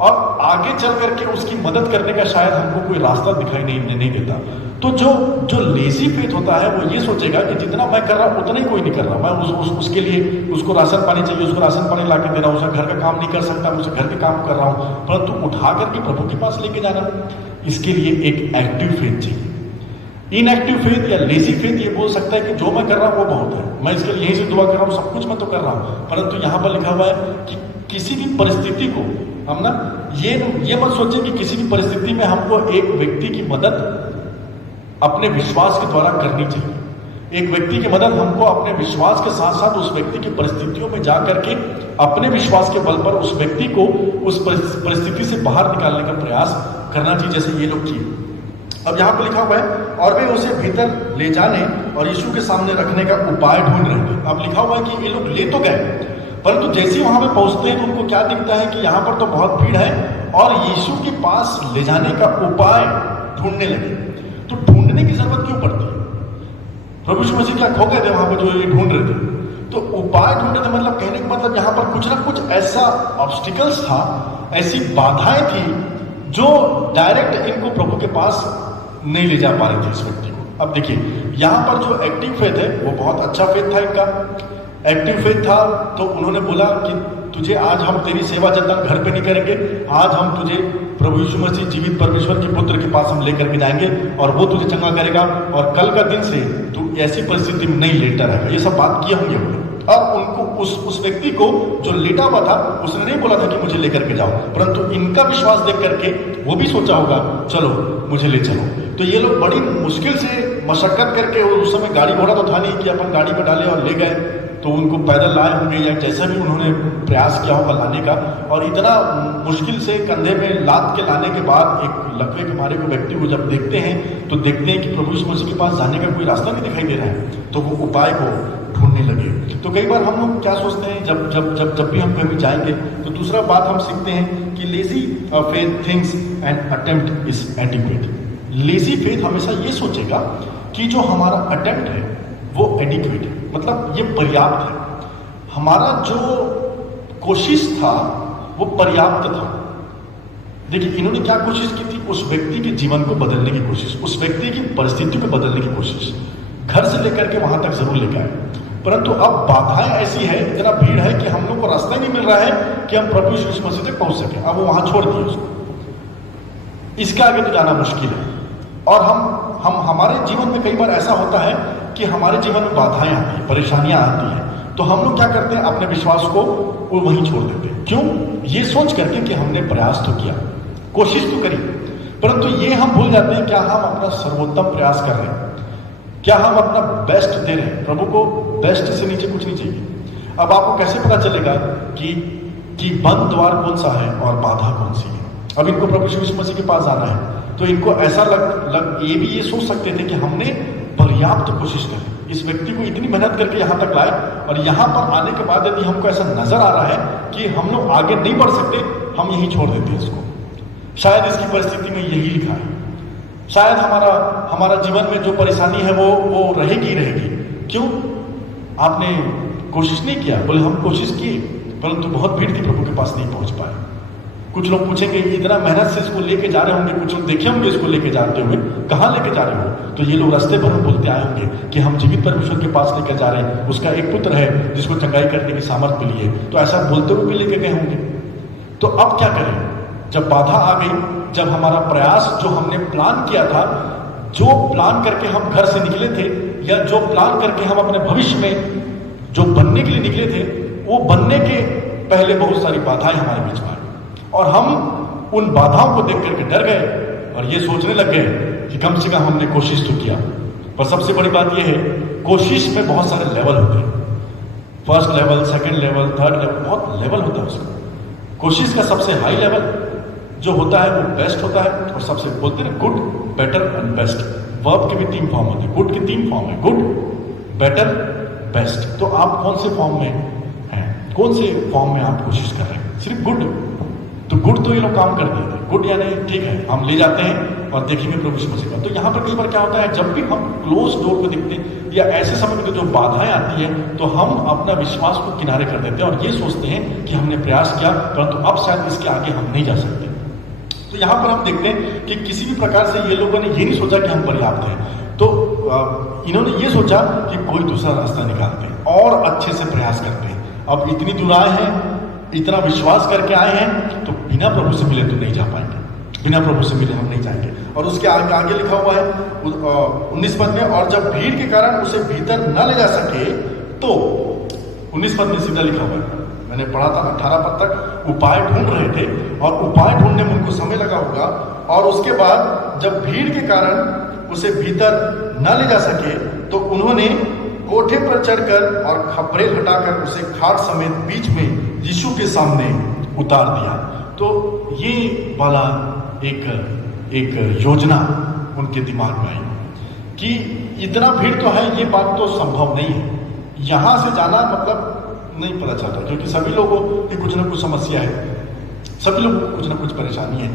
और आगे चल करके उसकी मदद करने का शायद हमको कोई रास्ता दिखाई नहीं देता। तो जो लेजी फेथ होता है वो ये सोचेगा कि जितना मैं कर रहा हूं उतना ही कोई नहीं कर रहा। मैं उसके लिए, उसको राशन पानी चाहिए, उसको राशन पानी ला के दे रहा हूँ, उसका घर का काम नहीं कर सकता, मैं उसके घर के काम कर रहा हूँ, परंतु उठा करके प्रभु के पास लेके जाना, इसके लिए एक एक्टिव फेथ चाहिए। इनएक्टिव फेथ या लेजी फेथ ये बोल सकता है कि जो मैं कर रहा हूं वो बहुत है, मैं इसके लिए यहीं से दुआ कर रहा हूं, सब कुछ मैं तो कर रहा हूं, परंतु यहां पर लिखा हुआ है कि किसी भी परिस्थिति को हम ना ये मत सोचें कि किसी भी परिस्थिति में हमको एक व्यक्ति की मदद अपने विश्वास के द्वारा करनी चाहिए। एक व्यक्ति की मदद हमको अपने विश्वास के साथ साथ उस व्यक्ति की परिस्थितियों में जा करके अपने विश्वास के बल पर उस व्यक्ति को उस परिस्थिति से बाहर निकालने का प्रयास करना चाहिए, जैसे ये लोग किए। अब यहाँ पर लिखा हुआ है, और वे उसे भीतर ले जाने और यीशु के सामने रखने का उपाय ढूंढ रहे थे। अब लिखा हुआ है कि ये लोग ले तो गए, परंतु जैसे ही वहां पे पहुंचते हैं तो उनको क्या दिखता है कि यहाँ पर तो बहुत भीड़ है और यीशु के पास ले जाने का उपाय ढूंढने लगे। तो ढूंढने की जरूरत क्यों पड़ती है? प्रभु यीशु मसीह क्या खो गए थे वहां पर जो ये ढूंढ रहे थे? तो उपाय ढूंढ रहे थे, मतलब कहने का मतलब यहाँ पर कुछ ना कुछ ऐसा ऑब्स्टिकल्स था, ऐसी बाधाएं थी जो डायरेक्ट इनको प्रभु के पास नहीं ले जा पा रही थी इस व्यक्ति को। अब देखिए यहाँ पर जो एक्टिव फेथ है वो बहुत अच्छा फेथ था इनका। एक्टिव फेथ था तो उन्होंने बोला कि तुझे आज हम तेरी सेवा जतन घर पे नहीं करेंगे, आज हम तुझे प्रभु यीशु मसीह जीवित परमेश्वर के पुत्र के पास हम लेकर के जाएंगे और वो तुझे चंगा करेगा और कल का दिन से तू ऐसी परिस्थिति में नहीं लेटा रहेगा। ये सब बात किए होंगे उन्होंने। और उनको उस व्यक्ति को जो लेटा हुआ था उसने नहीं बोला था कि मुझे लेकर के जाओ, परंतु इनका विश्वास देख करके वो भी सोचा होगा चलो मुझे ले चलो। तो ये लोग बड़ी मुश्किल से मशक्कत करके, उस समय गाड़ी घोड़ा तो था नहीं कि अपन गाड़ी में डाले और ले गए, तो उनको पैदल लाए होंगे या जैसा भी उन्होंने प्रयास किया होगा लाने का। और इतना मुश्किल से कंधे में लाद के लाने के बाद एक लकवे के मारे को व्यक्ति को जब देखते हैं तो देखते हैं कि प्रभु यीशु मसीह के पास जाने का कोई रास्ता नहीं दिखाई दे रहा है, तो वो उपाय को ढूंढने लगे। तो कई बार हम लोग क्या सोचते हैं जब भी हम कहीं जाएंगे तो दूसरा बात हम सीखते हैं कि lazy faith things and attempt is adequate. Lazy faith हमेशा ये सोचेगा कि जो हमारा अटेम्प्ट है वो एडिक्वेट है, मतलब ये पर्याप्त है, हमारा जो कोशिश था वो पर्याप्त था। देखिए इन्होंने क्या कोशिश की थी? उस व्यक्ति के जीवन को बदलने की कोशिश, उस व्यक्ति की परिस्थिति को बदलने की कोशिश, घर से लेकर के वहां तक जरूर लेकर आए। परंतु अब बाधाएं ऐसी है, इतना भीड़ है कि हम लोग को रास्ता ही नहीं मिल रहा है कि हम प्रभु यीशु मसीह तक पहुंच सके। अब वो वहां छोड़ दिए उसको, इसके आगे तो जाना मुश्किल है। और हम हमारे जीवन में कई बार ऐसा होता है कि हमारे जीवन में बाधाएं आती हैं, परेशानियां आती हैं, तो हम लोग क्या करते हैं, अपने विश्वास को वो वहीं छोड़ देते हैं। क्यों? ये सोच करके कि हमने प्रयास तो किया, कोशिश तो करी, परंतु ये हम भूल जाते हैं क्या हम अपना सर्वोत्तम प्रयास कर रहे हैं, क्या हम अपना बेस्ट दे रहे हैं। प्रभु को बेस्ट से नीचे कुछ नहीं चाहिए। अब आपको कैसे पता चलेगा कि बंद द्वार कौन सा है और बाधा कौन सी है? अब इनको प्रभु यीशु मसीह के पास जाना है, तो इनको ऐसा ये सोच सकते थे कि हमने पर्याप्त कोशिश करी, इस व्यक्ति को इतनी मेहनत करके यहाँ तक लाए, और यहाँ पर आने के बाद यदि हमको ऐसा नजर आ रहा है कि हम लोग आगे नहीं बढ़ सकते, हम यहीं छोड़ देते हैं इसको। शायद इसकी परिस्थिति में यही लिखा है, शायद हमारा जीवन में जो परेशानी है वो रहेगी। क्यों? आपने कोशिश नहीं किया। बोले हम कोशिश किए, परंतु बहुत भीड़ थी, प्रभु के पास नहीं पहुंच पाए। कुछ लोग पूछेंगे इतना मेहनत से इसको लेके जा रहे होंगे, कुछ लोग देखे होंगे इसको लेके जाते हुए, कहाँ लेके जा रहे हो? तो ये लोग रास्ते पर बोलते आए होंगे कि हम जीवित परमेश्वर के पास लेकर जा रहे हैं, उसका एक पुत्र है जिसको चंगाई करने की सामर्थ्य मिली है, तो ऐसा बोलते हुए भी लेके गए होंगे। तो अब क्या करें जब बाधा आ गई, जब हमारा प्रयास जो हमने प्लान किया था, जो प्लान करके हम घर से निकले थे, या जो प्लान करके हम अपने भविष्य में जो बनने के लिए निकले थे, वो बनने के पहले बहुत सारी बाधाएं हमारे बीच में आई, और हम उन बाधाओं को देख करके डर गए और ये सोचने लग गए कि कम से कम हमने कोशिश तो किया। पर सबसे बड़ी बात यह है, कोशिश में बहुत सारे लेवल होते हैं, first level, second level, third level, बहुत लेवल होता है उसका। कोशिश का सबसे हाई लेवल जो होता है वो बेस्ट होता है, और सबसे बोलते हैं good, better and best. Verb के भी 3 फॉर्म होते हैं, गुड के 3 फॉर्म है, गुड, बेटर, बेस्ट। तो आप कौन से फॉर्म में हैं? कौन से फॉर्म में आप कोशिश कर रहे हैं? सिर्फ गुड, तो गुड तो ये लोग काम कर देते हैं, गुड यानी ठीक है, हम ले जाते हैं और देखेंगे प्रभु यीशु मसीह का। तो यहाँ पर कई बार क्या होता है, जब भी हम क्लोज डोर को देखते हैं या ऐसे समय में जो बाधाएं आती है, तो हम अपना विश्वास को किनारे कर देते हैं और ये सोचते हैं कि हमने प्रयास किया, परंतु अब शायद इसके आगे हम नहीं जा सकते। तो यहाँ पर हम देखते हैं कि किसी भी प्रकार से ये लोगों ने ये नहीं सोचा कि हम पर्याप्त हैं, तो इन्होंने ये सोचा कि कोई दूसरा रास्ता निकालते हैं और अच्छे से प्रयास करते हैं। अब इतनी दूर आए हैं, इतना विश्वास करके आए हैं, तो बिना प्रभु से मिले तो नहीं जा पाएंगे, बिना प्रभु से मिले हम नहीं जाएंगे। और उसके आगे लिखा हुआ है 19 पद में, और जब भीड़ के कारण उसे भीतर न ले जा सके, तो 19 पद में सीधा लिखा हुआ है, मैंने पढ़ा था 18 पद तक, उपाय ढूंढ रहे थे, और उपाय ढूंढने में उनको समय लगा होगा। और उसके बाद जब भीड़ के कारण उसे भीतर न ले जा सके, तो उन्होंने कोठे पर चढ़कर और खपरेल हटाकर उसे खाट समेत बीच में यीशु के सामने उतार दिया। तो ये वाला एक योजना उनके दिमाग में आई कि इतना भीड़ तो है, ये बात तो संभव नहीं है, यहां से जाना मतलब नहीं पता चलता, क्योंकि सभी लोगों की कुछ ना कुछ समस्या है, सभी लोगों को कुछ ना कुछ परेशानी है।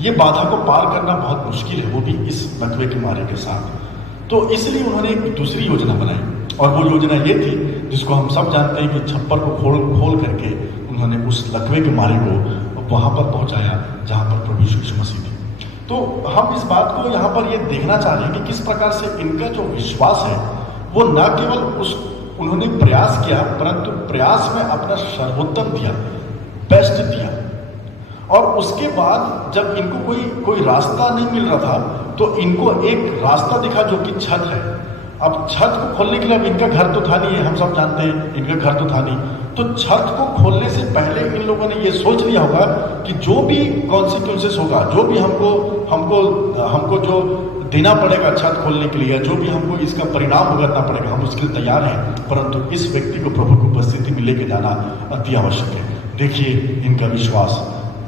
ये बाधा को पार करना बहुत मुश्किल है, वो भी इस लकवे के मारे के साथ। तो इसलिए उन्होंने एक दूसरी योजना बनाई, और वो योजना ये थी जिसको हम सब जानते हैं कि छप्पर को खोल करके उन्होंने उस लकवे के मारे को वहां पर पहुंचाया जहां पर प्रभु यीशु मसीह थे। तो हम इस बात को यहाँ पर ये देखना चाह रहे हैं कि किस प्रकार से इनका जो विश्वास है वो न केवल उन्होंने प्रयास किया, परंतु प्रयास में अपना सर्वोत्तम दिया, बेस्ट दिया। और उसके बाद जब इनको कोई रास्ता नहीं मिल रहा था, तो इनको एक रास्ता दिखा जो कि छत है। अब छत को खोलने के लिए, अब इनका घर तो था नहीं है, हम सब जानते हैं इनका घर तो था नहीं, तो छत को खोलने से पहले इन लोगों ने ये सोच लिया होगा कि जो भी कॉन्सिक्वेंसेस होगा, जो भी हमको जो देना पड़ेगा छत खोलने के लिए, जो भी हमको इसका परिणाम भुगतना पड़ेगा, हम उसके लिए तैयार हैं, परंतु इस व्यक्ति को प्रभु की उपस्थिति में लेके जाना अति आवश्यक है। देखिए इनका विश्वास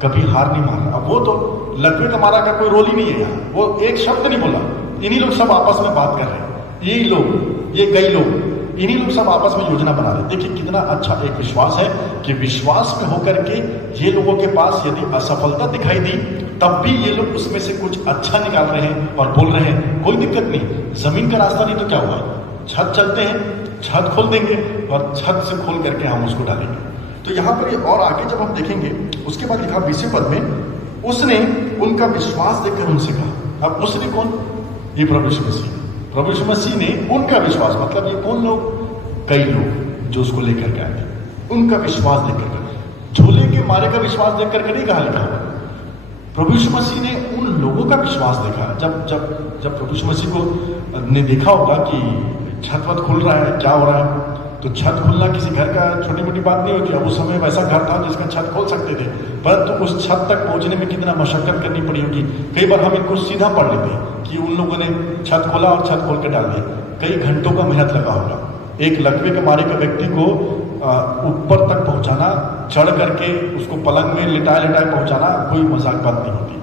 कभी हार नहीं माना। अब वो तो लकवे का मारा का कोई रोल ही नहीं है यहाँ, वो एक शब्द नहीं बोला, इन्हीं लोग सब आपस में बात कर रहे हैं, यही लोग, ये कई लोग, इन्हीं लोग सब आपस में योजना बना रहे। देखिए कितना अच्छा एक विश्वास है कि विश्वास में होकर के ये लोगों के पास यदि असफलता दिखाई दी, तब भी ये लोग उसमें से कुछ अच्छा निकाल रहे हैं और बोल रहे हैं कोई दिक्कत नहीं, जमीन का रास्ता नहीं तो क्या हुआ, छत चलते हैं, छत खोल देंगे और छत से खोल करके हम उसको डालेंगे। तो यहाँ पर और आगे जब हम देखेंगे, उसके बाद लिखा 20वें पद में, उसने उनका विश्वास देखकर उनसे कहा। अब उसने कौन? ये प्रभु यीशु मसीह। प्रभु यीशु मसीह ने उनका विश्वास, मतलब ये कौन लोग? कई लोग जो उसको लेकर के आए थे, उनका विश्वास देखकर, झूले के मारे का विश्वास देख करके नहीं कहा लिखा। प्रभु यीशु मसीह ने उन लोगों का विश्वास देखा। जब प्रभु यीशु मसीह को ने देखा होगा कि छत वत खुल रहा है, क्या हो रहा है। तो छत खुलना किसी घर का छोटी मोटी बात नहीं होती। अब उस समय वैसा घर था जिसका छत खोल सकते थे, परंतु उस छत तक पहुंचने में कितना मशक्कत करनी पड़ी होगी। कई बार हम इनको सीधा पढ़ लेते हैं कि उन लोगों ने छत खोला और छत खोल के डाल दिया। कई घंटों का मेहनत लगा होगा एक लकवे के मारे के व्यक्ति को ऊपर तक पहुंचाना, चढ़ करके उसको पलंग में लिटाए लिटाए पहुंचाना कोई मजाक बात नहीं होती।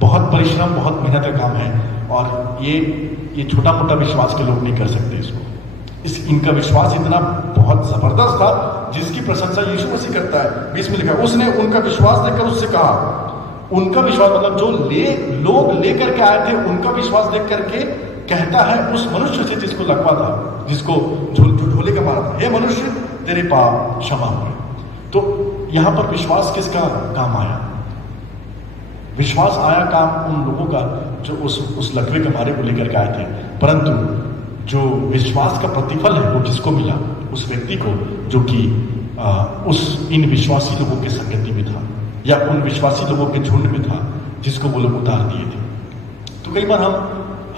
बहुत परिश्रम, बहुत मेहनत का काम है, और ये छोटा मोटा विश्वास के लोग नहीं कर सकते इसको। इनका विश्वास इतना बहुत जबरदस्त था जिसकी प्रशंसा यीशु मसीह करता है। 20 में लिखा, उसने उनका विश्वास देखकर उससे कहा, उनका विश्वास मतलब जो लोग लेकर के आए थे उनका विश्वास देख करके कहता है उस मनुष्य से जिसको लकवा था, जिसको झोले का मारा था, हे मनुष्य तेरे पाप क्षमा हुए। तो यहां पर विश्वास किसका काम आया? विश्वास आया काम उन लोगों का जो उस लकवे के मारे को लेकर के आए थे, परंतु जो विश्वास का प्रतिफल है वो किसको मिला? उस व्यक्ति को जो कि उस इन विश्वासी लोगों के संगति में था, या उन विश्वासी लोगों के झुंड में था जिसको वो लोग उतार दिए थे। तो कई बार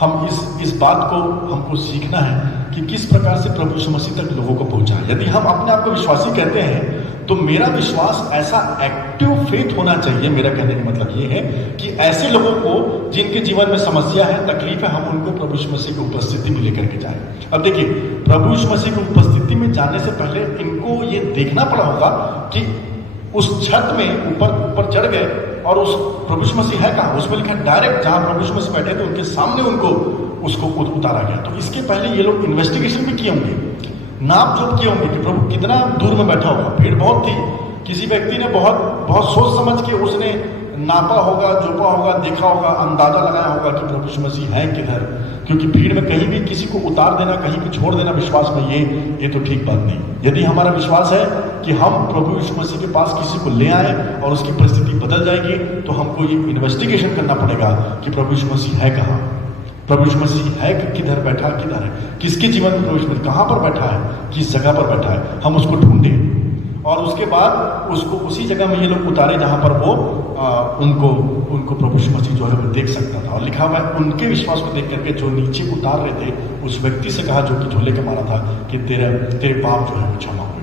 हम इस बात को हमको सीखना है कि किस प्रकार से प्रभु यीशु मसीह तक लोगों को पहुंचा। यदि हम अपने आप को विश्वासी कहते हैं तो मेरा विश्वास ऐसा एक्टिव फेथ होना चाहिए। मेरा कहने का मतलब ये है कि ऐसे लोगों को जिनके जीवन में समस्या है, तकलीफ है, हम उनको प्रभु यीशु मसीह की उपस्थिति में लेकर के जाएं। अब देखिए, प्रभु यीशु मसीह की उपस्थिति में जाने से पहले इनको ये देखना पड़ा होगा कि उस छत में ऊपर चढ़ गए और उस प्रभु यीशु मसीह है कहाँ? उसमें लिखा डायरेक्ट जहां प्रभु यीशु मसीह बैठे थे उनके सामने उसको उतारा गया। तो इसके पहले ये लोग इन्वेस्टिगेशन भी किए होंगे, नाप जोप किए होंगे कि प्रभु कितना दूर में बैठा होगा। भीड़ बहुत थी, किसी व्यक्ति ने बहुत सोच समझ के उसने नापा होगा, जोपा होगा, देखा होगा, अंदाजा लगाया होगा कि प्रभु यीशु मसीह है किधर। क्योंकि भीड़ में कहीं भी किसी को उतार देना, कहीं भी छोड़ देना विश्वास में, ये तो ठीक बात नहीं। यदि हमारा विश्वास है कि हम प्रभु यीशु मसीह के पास किसी को ले आए और उसकी परिस्थिति बदल जाएगी, तो हमको ये इन्वेस्टिगेशन करना पड़ेगा कि प्रभु यीशु मसीह है कहाँ, प्रभु यीशु मसीह है किधर बैठा, किधर है, किसके जीवन में प्रभु यीशु मसीह कहाँ पर बैठा है, किस जगह पर बैठा है, हम उसको ढूंढें। और उसके बाद उसको उसी जगह में ये लोग उतारे जहां पर वो उनको प्रभु यीशु मसीह जो है वो देख सकता था। और लिखा हुआ है उनके विश्वास को देख करके जो नीचे उतार रहे थे उस व्यक्ति से कहा, जो कि झोले के मारा था, कि तेरे पाप जो है वो क्षमा हुए।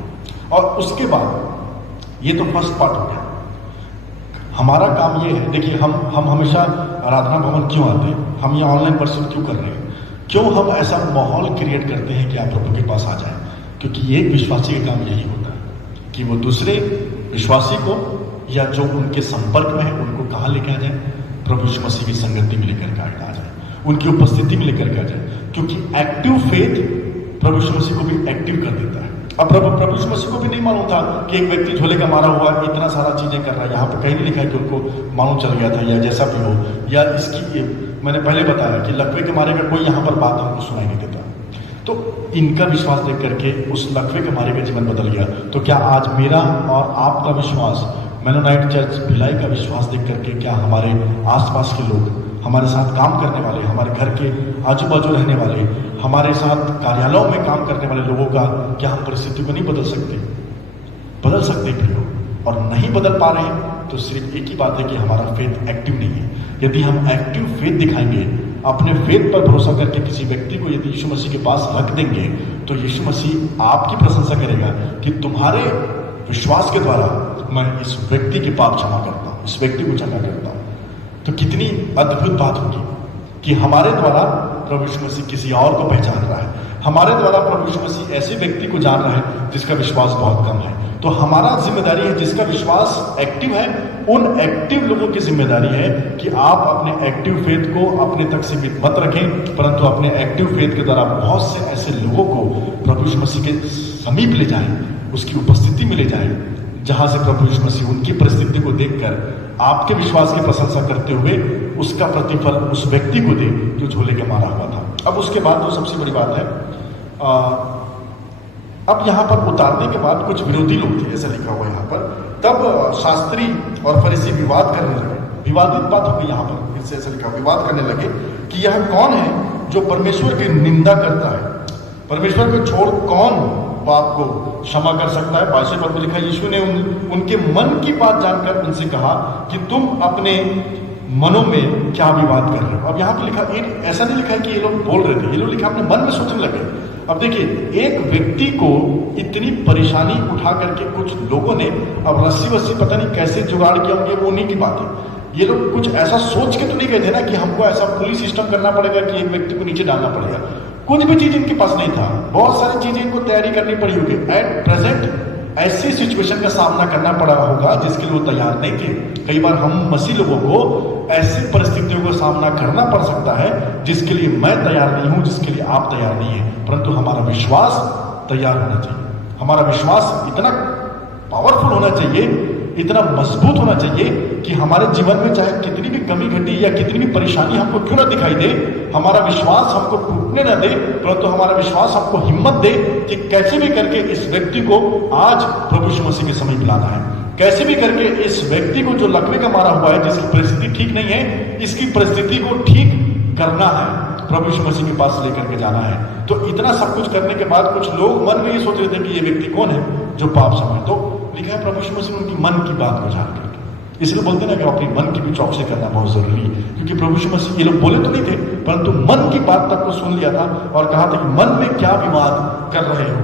और उसके बाद ये तो फर्स्ट पार्ट हो गया। हमारा काम ये है, देखिए हम हमेशा आराधना भवन क्यों आते हैं, हम ये ऑनलाइन वर्शिप क्यों कर रहे हैं, क्यों हम ऐसा माहौल क्रिएट करते हैं कि आप प्रभु के पास आ जाएं? क्योंकि एक विश्वासी का काम यही होता है कि वो दूसरे विश्वासी को या जो उनके संपर्क में है उनको कहाँ लेके आ जाए? प्रभु यीशु मसीह की संगति में लेकर के आ जाए, उनकी उपस्थिति में लेकर के आ जाए। क्योंकि एक्टिव फेथ प्रभु यीशु मसीह को भी एक्टिव कर देता है। अब प्रभु यीशु मसीह को भी नहीं मालूम था कि एक व्यक्ति झोले का मारा हुआ इतना सारा चीजें कर रहा है। यहाँ पर कहीं नहीं लिखा है कि उनको मालूम चल गया था या जैसा भी हो, या इसकी मैंने पहले बताया कि लकवे के मारे का कोई यहाँ पर बात हमको सुनाई नहीं देता। तो इनका विश्वास देख करके उस लकवे के मारे का जीवन बदल गया। तो क्या आज मेरा और आपका विश्वास, मेनोनाइट चर्च भिलाई का विश्वास देख करके, क्या हमारे आसपास के लोग, हमारे साथ काम करने वाले, हमारे घर के आजू बाजू रहने वाले, हमारे साथ कार्यालयों में काम करने वाले लोगों का क्या हम परिस्थिति को नहीं बदल सकते? बदल सकते प्रियो। और नहीं बदल पा रहे हैं तो सिर्फ एक ही बात है कि हमारा फेथ एक्टिव नहीं है। यदि हम एक्टिव फेथ दिखाएंगे, अपने फेथ पर भरोसा करके किसी व्यक्ति को यदि यीशु मसीह के पास रख देंगे, तो यीशु मसीह आपकी प्रशंसा करेगा कि तुम्हारे विश्वास के द्वारा मैं इस व्यक्ति के पाप क्षमा करता हूँ, इस व्यक्ति को क्षमा करता हूँ। तो कितनी अद्भुत बात होगी कि हमारे द्वारा प्रभु यीशु मसीह किसी और को पहचान रहा है, हमारे द्वारा प्रभु यीशु मसीह ऐसे व्यक्ति को जान रहा है जिसका विश्वास बहुत कम है। तो हमारा जिम्मेदारी है, जिसका विश्वास एक्टिव है, उन एक्टिव लोगों की जिम्मेदारी है कि आप अपने एक्टिव फेथ को अपने तक सीमित मत रखें, परंतु अपने एक्टिव फेथ के द्वारा बहुत से ऐसे लोगों को प्रभु यीशु मसीह के समीप ले जाएं, उसकी उपस्थिति में ले जाएं, जहां से प्रभु यीशु मसीह उनकी परिस्थिति को देखकर आपके विश्वास की प्रशंसा करते हुए उसका प्रतिफल उस व्यक्ति को दे जो झोले के मारा हुआ था। अब उसके बाद तो सबसे बड़ी बात है, अब यहाँ पर उतारने के बाद कुछ विरोधी लोग थे, ऐसा लिखा हुआ यहाँ पर। तब शास्त्री और फरीसी विवाद करने लगे। विवादित बात होगी यहाँ पर, फिर से ऐसा लिखा, विवाद करने लगे कि यह कौन है जो परमेश्वर की निंदा करता है? परमेश्वर को छोड़ कौन पाप को क्षमा कर सकता है? 22वें पद में लिखा, यीशु ने उनके मन की बात जानकर उनसे कहा कि तुम अपने मनों में क्या विवाद कर रहे हो? अब यहाँ पर लिखा, ऐसा नहीं लिखा है कि ये लोग बोल रहे थे, ये लोग लिखा अपने मन में सोचने लगे। अब देखिए, एक व्यक्ति को इतनी परेशानी उठा करके कुछ लोगों ने अब रस्सी वस्सी पता नहीं कैसे जुगाड़ किया होंगे, वो उन्हीं की बात है। ये लोग कुछ ऐसा सोच के तो नहीं गए थे ना कि हमको ऐसा पुलिस सिस्टम करना पड़ेगा कि एक व्यक्ति को नीचे डालना पड़ेगा। कुछ भी चीज इनके पास नहीं था, बहुत सारी चीजें इनको तैयारी करनी पड़ी होगी। एट प्रेजेंट ऐसी सिचुएशन का सामना करना पड़ा होगा जिसके लिए वो तैयार नहीं थे। कई बार हम मसीह लोगों को ऐसी परिस्थितियों का सामना करना पड़ सकता है जिसके लिए मैं तैयार नहीं हूं, जिसके लिए आप तैयार नहीं है, परंतु हमारा विश्वास तैयार होना चाहिए। हमारा विश्वास इतना पावरफुल होना चाहिए, इतना मजबूत होना चाहिए कि हमारे जीवन में चाहे कितनी भी कमी घटी या कितनी भी परेशानी हमको क्यों ना दिखाई दे, हमारा विश्वास हमको टूटने न दे, परंतु हमारा विश्वास हमको हिम्मत दे कि कैसे भी करके इस व्यक्ति को आज प्रभु यीशु मसीह के समय मिलाना है। कैसे भी करके इस व्यक्ति को जो लकवे का मारा हुआ है, जिसकी परिस्थिति ठीक नहीं है, इसकी परिस्थिति को ठीक करना है, प्रभु यीशु मसीह के पास लेकर के जाना है। तो इतना सब कुछ करने के बाद कुछ लोग मन में ये सोच रहे थे कि ये व्यक्ति कौन है जो पाप समय, तो लिखा है प्रभु यीशु मसीह ने उनकी मन की बात को जान करके, इसलिए बोलते ना कि अपनी मन की भी चौकसी करना बहुत जरूरी है, क्योंकि प्रभु यीशु मसीह, ये लोग बोले तो नहीं थे परंतु मन की बात तक को सुन लिया था और कहा था कि मन में क्या विवाद कर रहे हो।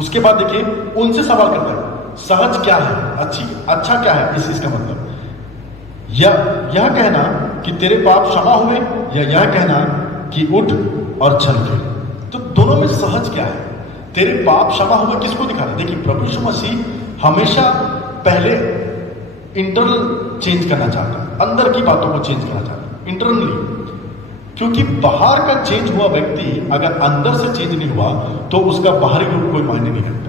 उसके बाद देखिए उनसे सवाल करता है, सहज क्या है, अच्छा क्या है, इसका मतलब यह कहना कि तेरे पाप क्षमा हुए या यह कहना कि उठ और चल फिर। तो दोनों में सहज क्या है? तेरे पाप क्षमा हुए किसको दिखा रहा है? देखिए प्रभु यीशु मसीह हमेशा पहले इंटरनल चेंज करना चाहता है, अंदर की बातों को चेंज करना चाहता है इंटरनली, क्योंकि बाहर का चेंज हुआ व्यक्ति अगर अंदर से चेंज नहीं हुआ तो उसका बाहरी रूप कोई मायने नहीं रखता।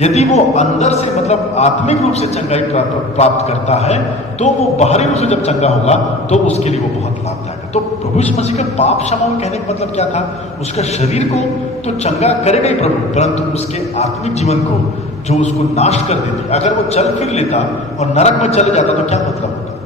यदि वो अंदर से मतलब आत्मिक रूप से चंगाई प्राप्त करता है तो वो बाहरी रूप से जब चंगा होगा तो उसके लिए वो बहुत लाभदायक है। तो प्रभु यीशु मसीह का पाप क्षमा कहने का मतलब क्या था? उसका शरीर को तो चंगा करेगा ही प्रभु, परंतु उसके आत्मिक जीवन को जो उसको नाश कर देती, अगर वो चल फिर लेता और नरक में चले जाता तो क्या मतलब होता?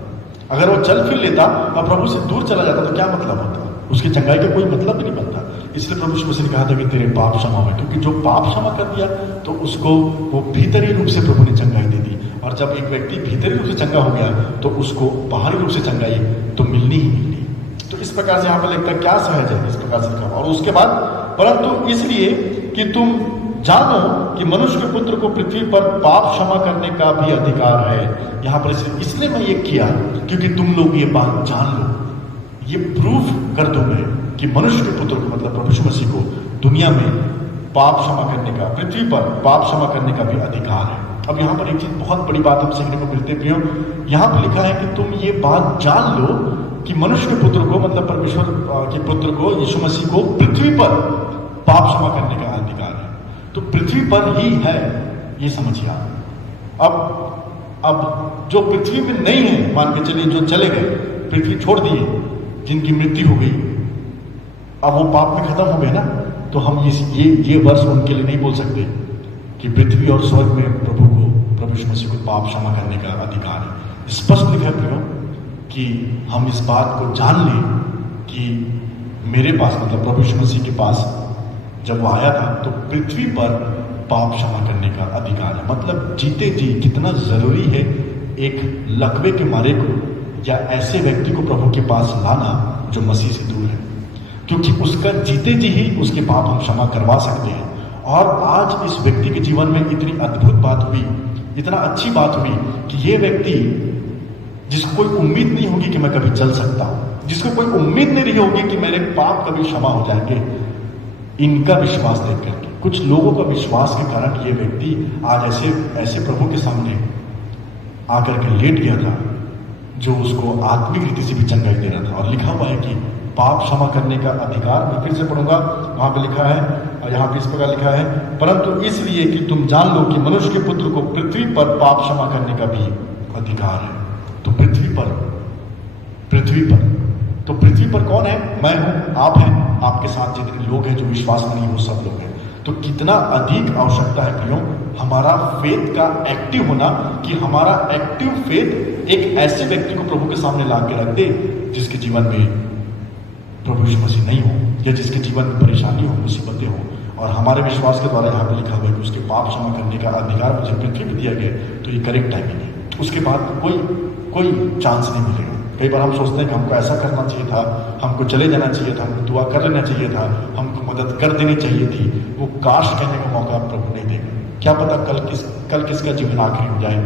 अगर वो चल फिर लेता और प्रभु से दूर चला जाता तो क्या मतलब होता? उसकी चंगाई का कोई मतलब भी नहीं बनता। इसलिए प्रभु यीशु मसीह ने कहा था कि तेरे पाप क्षमा हुए, क्योंकि जो पाप क्षमा कर दिया तो उसको वो भीतरी रूप से प्रभु ने चंगाई दे दी, और जब एक व्यक्ति भीतरी रूप से चंगा हो गया तो उसको बाहरी रूप से चंगाई तो मिलनी ही मिलनी। तो इस प्रकार से यहाँ पर लिखता है क्या सहज है, इस प्रकार से लिखा। और उसके बाद परंतु इसलिए कि तुम जानो कि मनुष्य के पुत्र को पृथ्वी पर पाप क्षमा करने का भी अधिकार है। यहाँ पर इसलिए मैं ये किया क्योंकि तुम लोग ये बात जान लो, ये प्रूफ कर दूं मैं कि मनुष्य के पुत्र को मतलब प्रभु यीशु मसीह को दुनिया में पाप क्षमा करने का, पृथ्वी पर पाप क्षमा करने का भी अधिकार है। अब यहाँ पर एक चीज बहुत बड़ी बात हम सीखने को मिलते प्रियो, यहाँ पर लिखा है कि तुम ये बात जान लो कि मनुष्य के पुत्र को मतलब परमेश्वर के पुत्र को यीशु मसीह को पृथ्वी पर पाप क्षमा करने का अधिकार है। तो पृथ्वी पर ही है, ये समझिए आप। अब जो पृथ्वी में नहीं है, मान के चलिए जो चले गए, पृथ्वी छोड़ दिए, जिनकी मृत्यु हो गई, अब वो पाप में खत्म हो गए ना, तो हम ये वर्ष उनके लिए नहीं बोल सकते कि पृथ्वी और स्वर्ग में प्रभु यीशु मसीह को पाप क्षमा करने का अधिकार है। स्पष्ट लिखा है कि हम इस बात को जान लें कि मेरे पास मतलब प्रभु यीशु मसीह के पास जब वो आया था तो पृथ्वी पर पाप क्षमा करने का अधिकार है। मतलब जीते जी कितना जरूरी है एक लकवे के मारे को या ऐसे व्यक्ति को प्रभु के पास लाना जो मसीह से दूर है, क्योंकि उसका जीते जी ही उसके पाप हम क्षमा करवा सकते हैं। और आज इस व्यक्ति के जीवन में इतनी अद्भुत बात हुई, इतना अच्छी बात हुई कि ये व्यक्ति जिसको कोई उम्मीद नहीं होगी कि मैं कभी चल सकता हूं, जिसको कोई उम्मीद नहीं रही होगी कि मेरे पाप कभी क्षमा हो जाएंगे, इनका विश्वास देख करके, कुछ लोगों का विश्वास के कारण ये व्यक्ति आज ऐसे प्रभु के सामने आकर के लेट गया था जो उसको आत्मिक रीति से भी चंगाई दे रहा था। और लिखा हुआ है कि पाप क्षमा करने का अधिकार, मैं फिर से पढ़ूंगा, वहां पे लिखा है और यहाँ पे इस प्रकार लिखा है, परंतु इसलिए कि तुम जान लो कि मनुष्य के पुत्र को पृथ्वी पर पाप क्षमा करने का भी अधिकार है। तो पृथ्वी पर तो पृथ्वी पर कौन है? मैं हूं, आप हैं, आपके साथ जितने लोग हैं जो विश्वास में नहीं वो सब लोग हैं। तो कितना अधिक आवश्यकता है प्रियो हमारा फेथ का एक्टिव होना, कि हमारा एक्टिव फेथ एक ऐसे व्यक्ति को प्रभु के सामने ला के रख दे जिसके जीवन में प्रभु यीशु मसीह नहीं हो, या जिसके जीवन में परेशानी हो, मुसीबतें हो, और हमारे विश्वास के द्वारा यहाँ पे लिखा हुआ है कि उसके पाप क्षमा करने का अधिकार मुझे पृथ्वी पर दिया गया, तो ये करेक्ट टाइमिंग है। उसके बाद कोई चांस नहीं मिलेगा। कई बार हम सोचते हैं कि हमको ऐसा करना चाहिए था, हमको चले जाना चाहिए था, हमको दुआ कर लेना चाहिए था, हमको मदद कर देनी चाहिए थी, वो काश कहने का मौका प्रभु नहीं देगा। क्या पता कल किसका जीवन आखिरी हो जाए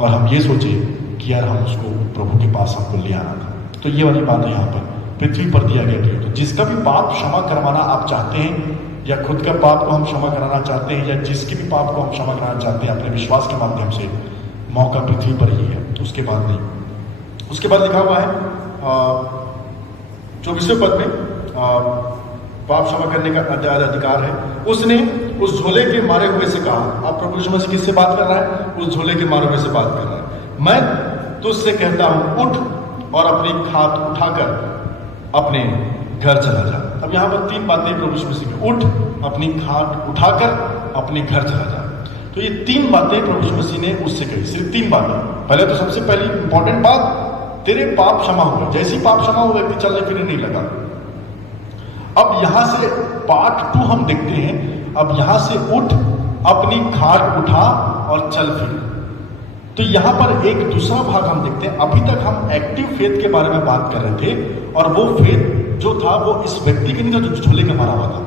और हम ये सोचे कि यार हम उसको प्रभु के पास हमको ले आना था। तो ये वाली बात है यहाँ पर पृथ्वी पर दिया गया कि तो जिसका भी पाप क्षमा करवाना आप चाहते हैं, या खुद का पाप को हम क्षमा कराना चाहते हैं, या जिसके भी पाप को हम क्षमा कराना चाहते हैं अपने विश्वास के माध्यम से, मौका पृथ्वी पर ही है, उसके बाद नहीं। उसके बाद लिखा हुआ है 24वें पद में पाप क्षमा करने का अधिकार है। उसने उस झोले के मारे हुए से कहा, आप प्रभु यीशु मसीह किससे बात कर रहा है? उस झोले के मारे हुए से बात कर रहा है। मैं तुझसे कहता हूं, उठ और अपनी खाट उठाकर अपने घर चला जा। अब यहां पर 3 बातें प्रभु यीशु मसीह की, उठ, अपनी खाट उठाकर अपने घर चला जा। तो ये 3 बातें प्रभु यीशु मसीह ने उससे कही, सिर्फ 3 बातें। पहले तो सबसे पहली इंपॉर्टेंट बात, तेरे पाप क्षमा हुए। जैसे ही पाप क्षमा हुआ व्यक्ति चलने फिरने नहीं लगा। अब यहां से पार्ट 2 हम देखते हैं। अब यहां से उठ, अपनी खाट उठा और चल फिर। तो यहां पर एक दूसरा भाग हम देखते हैं। अभी तक हम एक्टिव फेथ के बारे में बात कर रहे थे, और वो फेथ जो था वो इस व्यक्ति के नहीं था जो झोले के मारा हुआ था।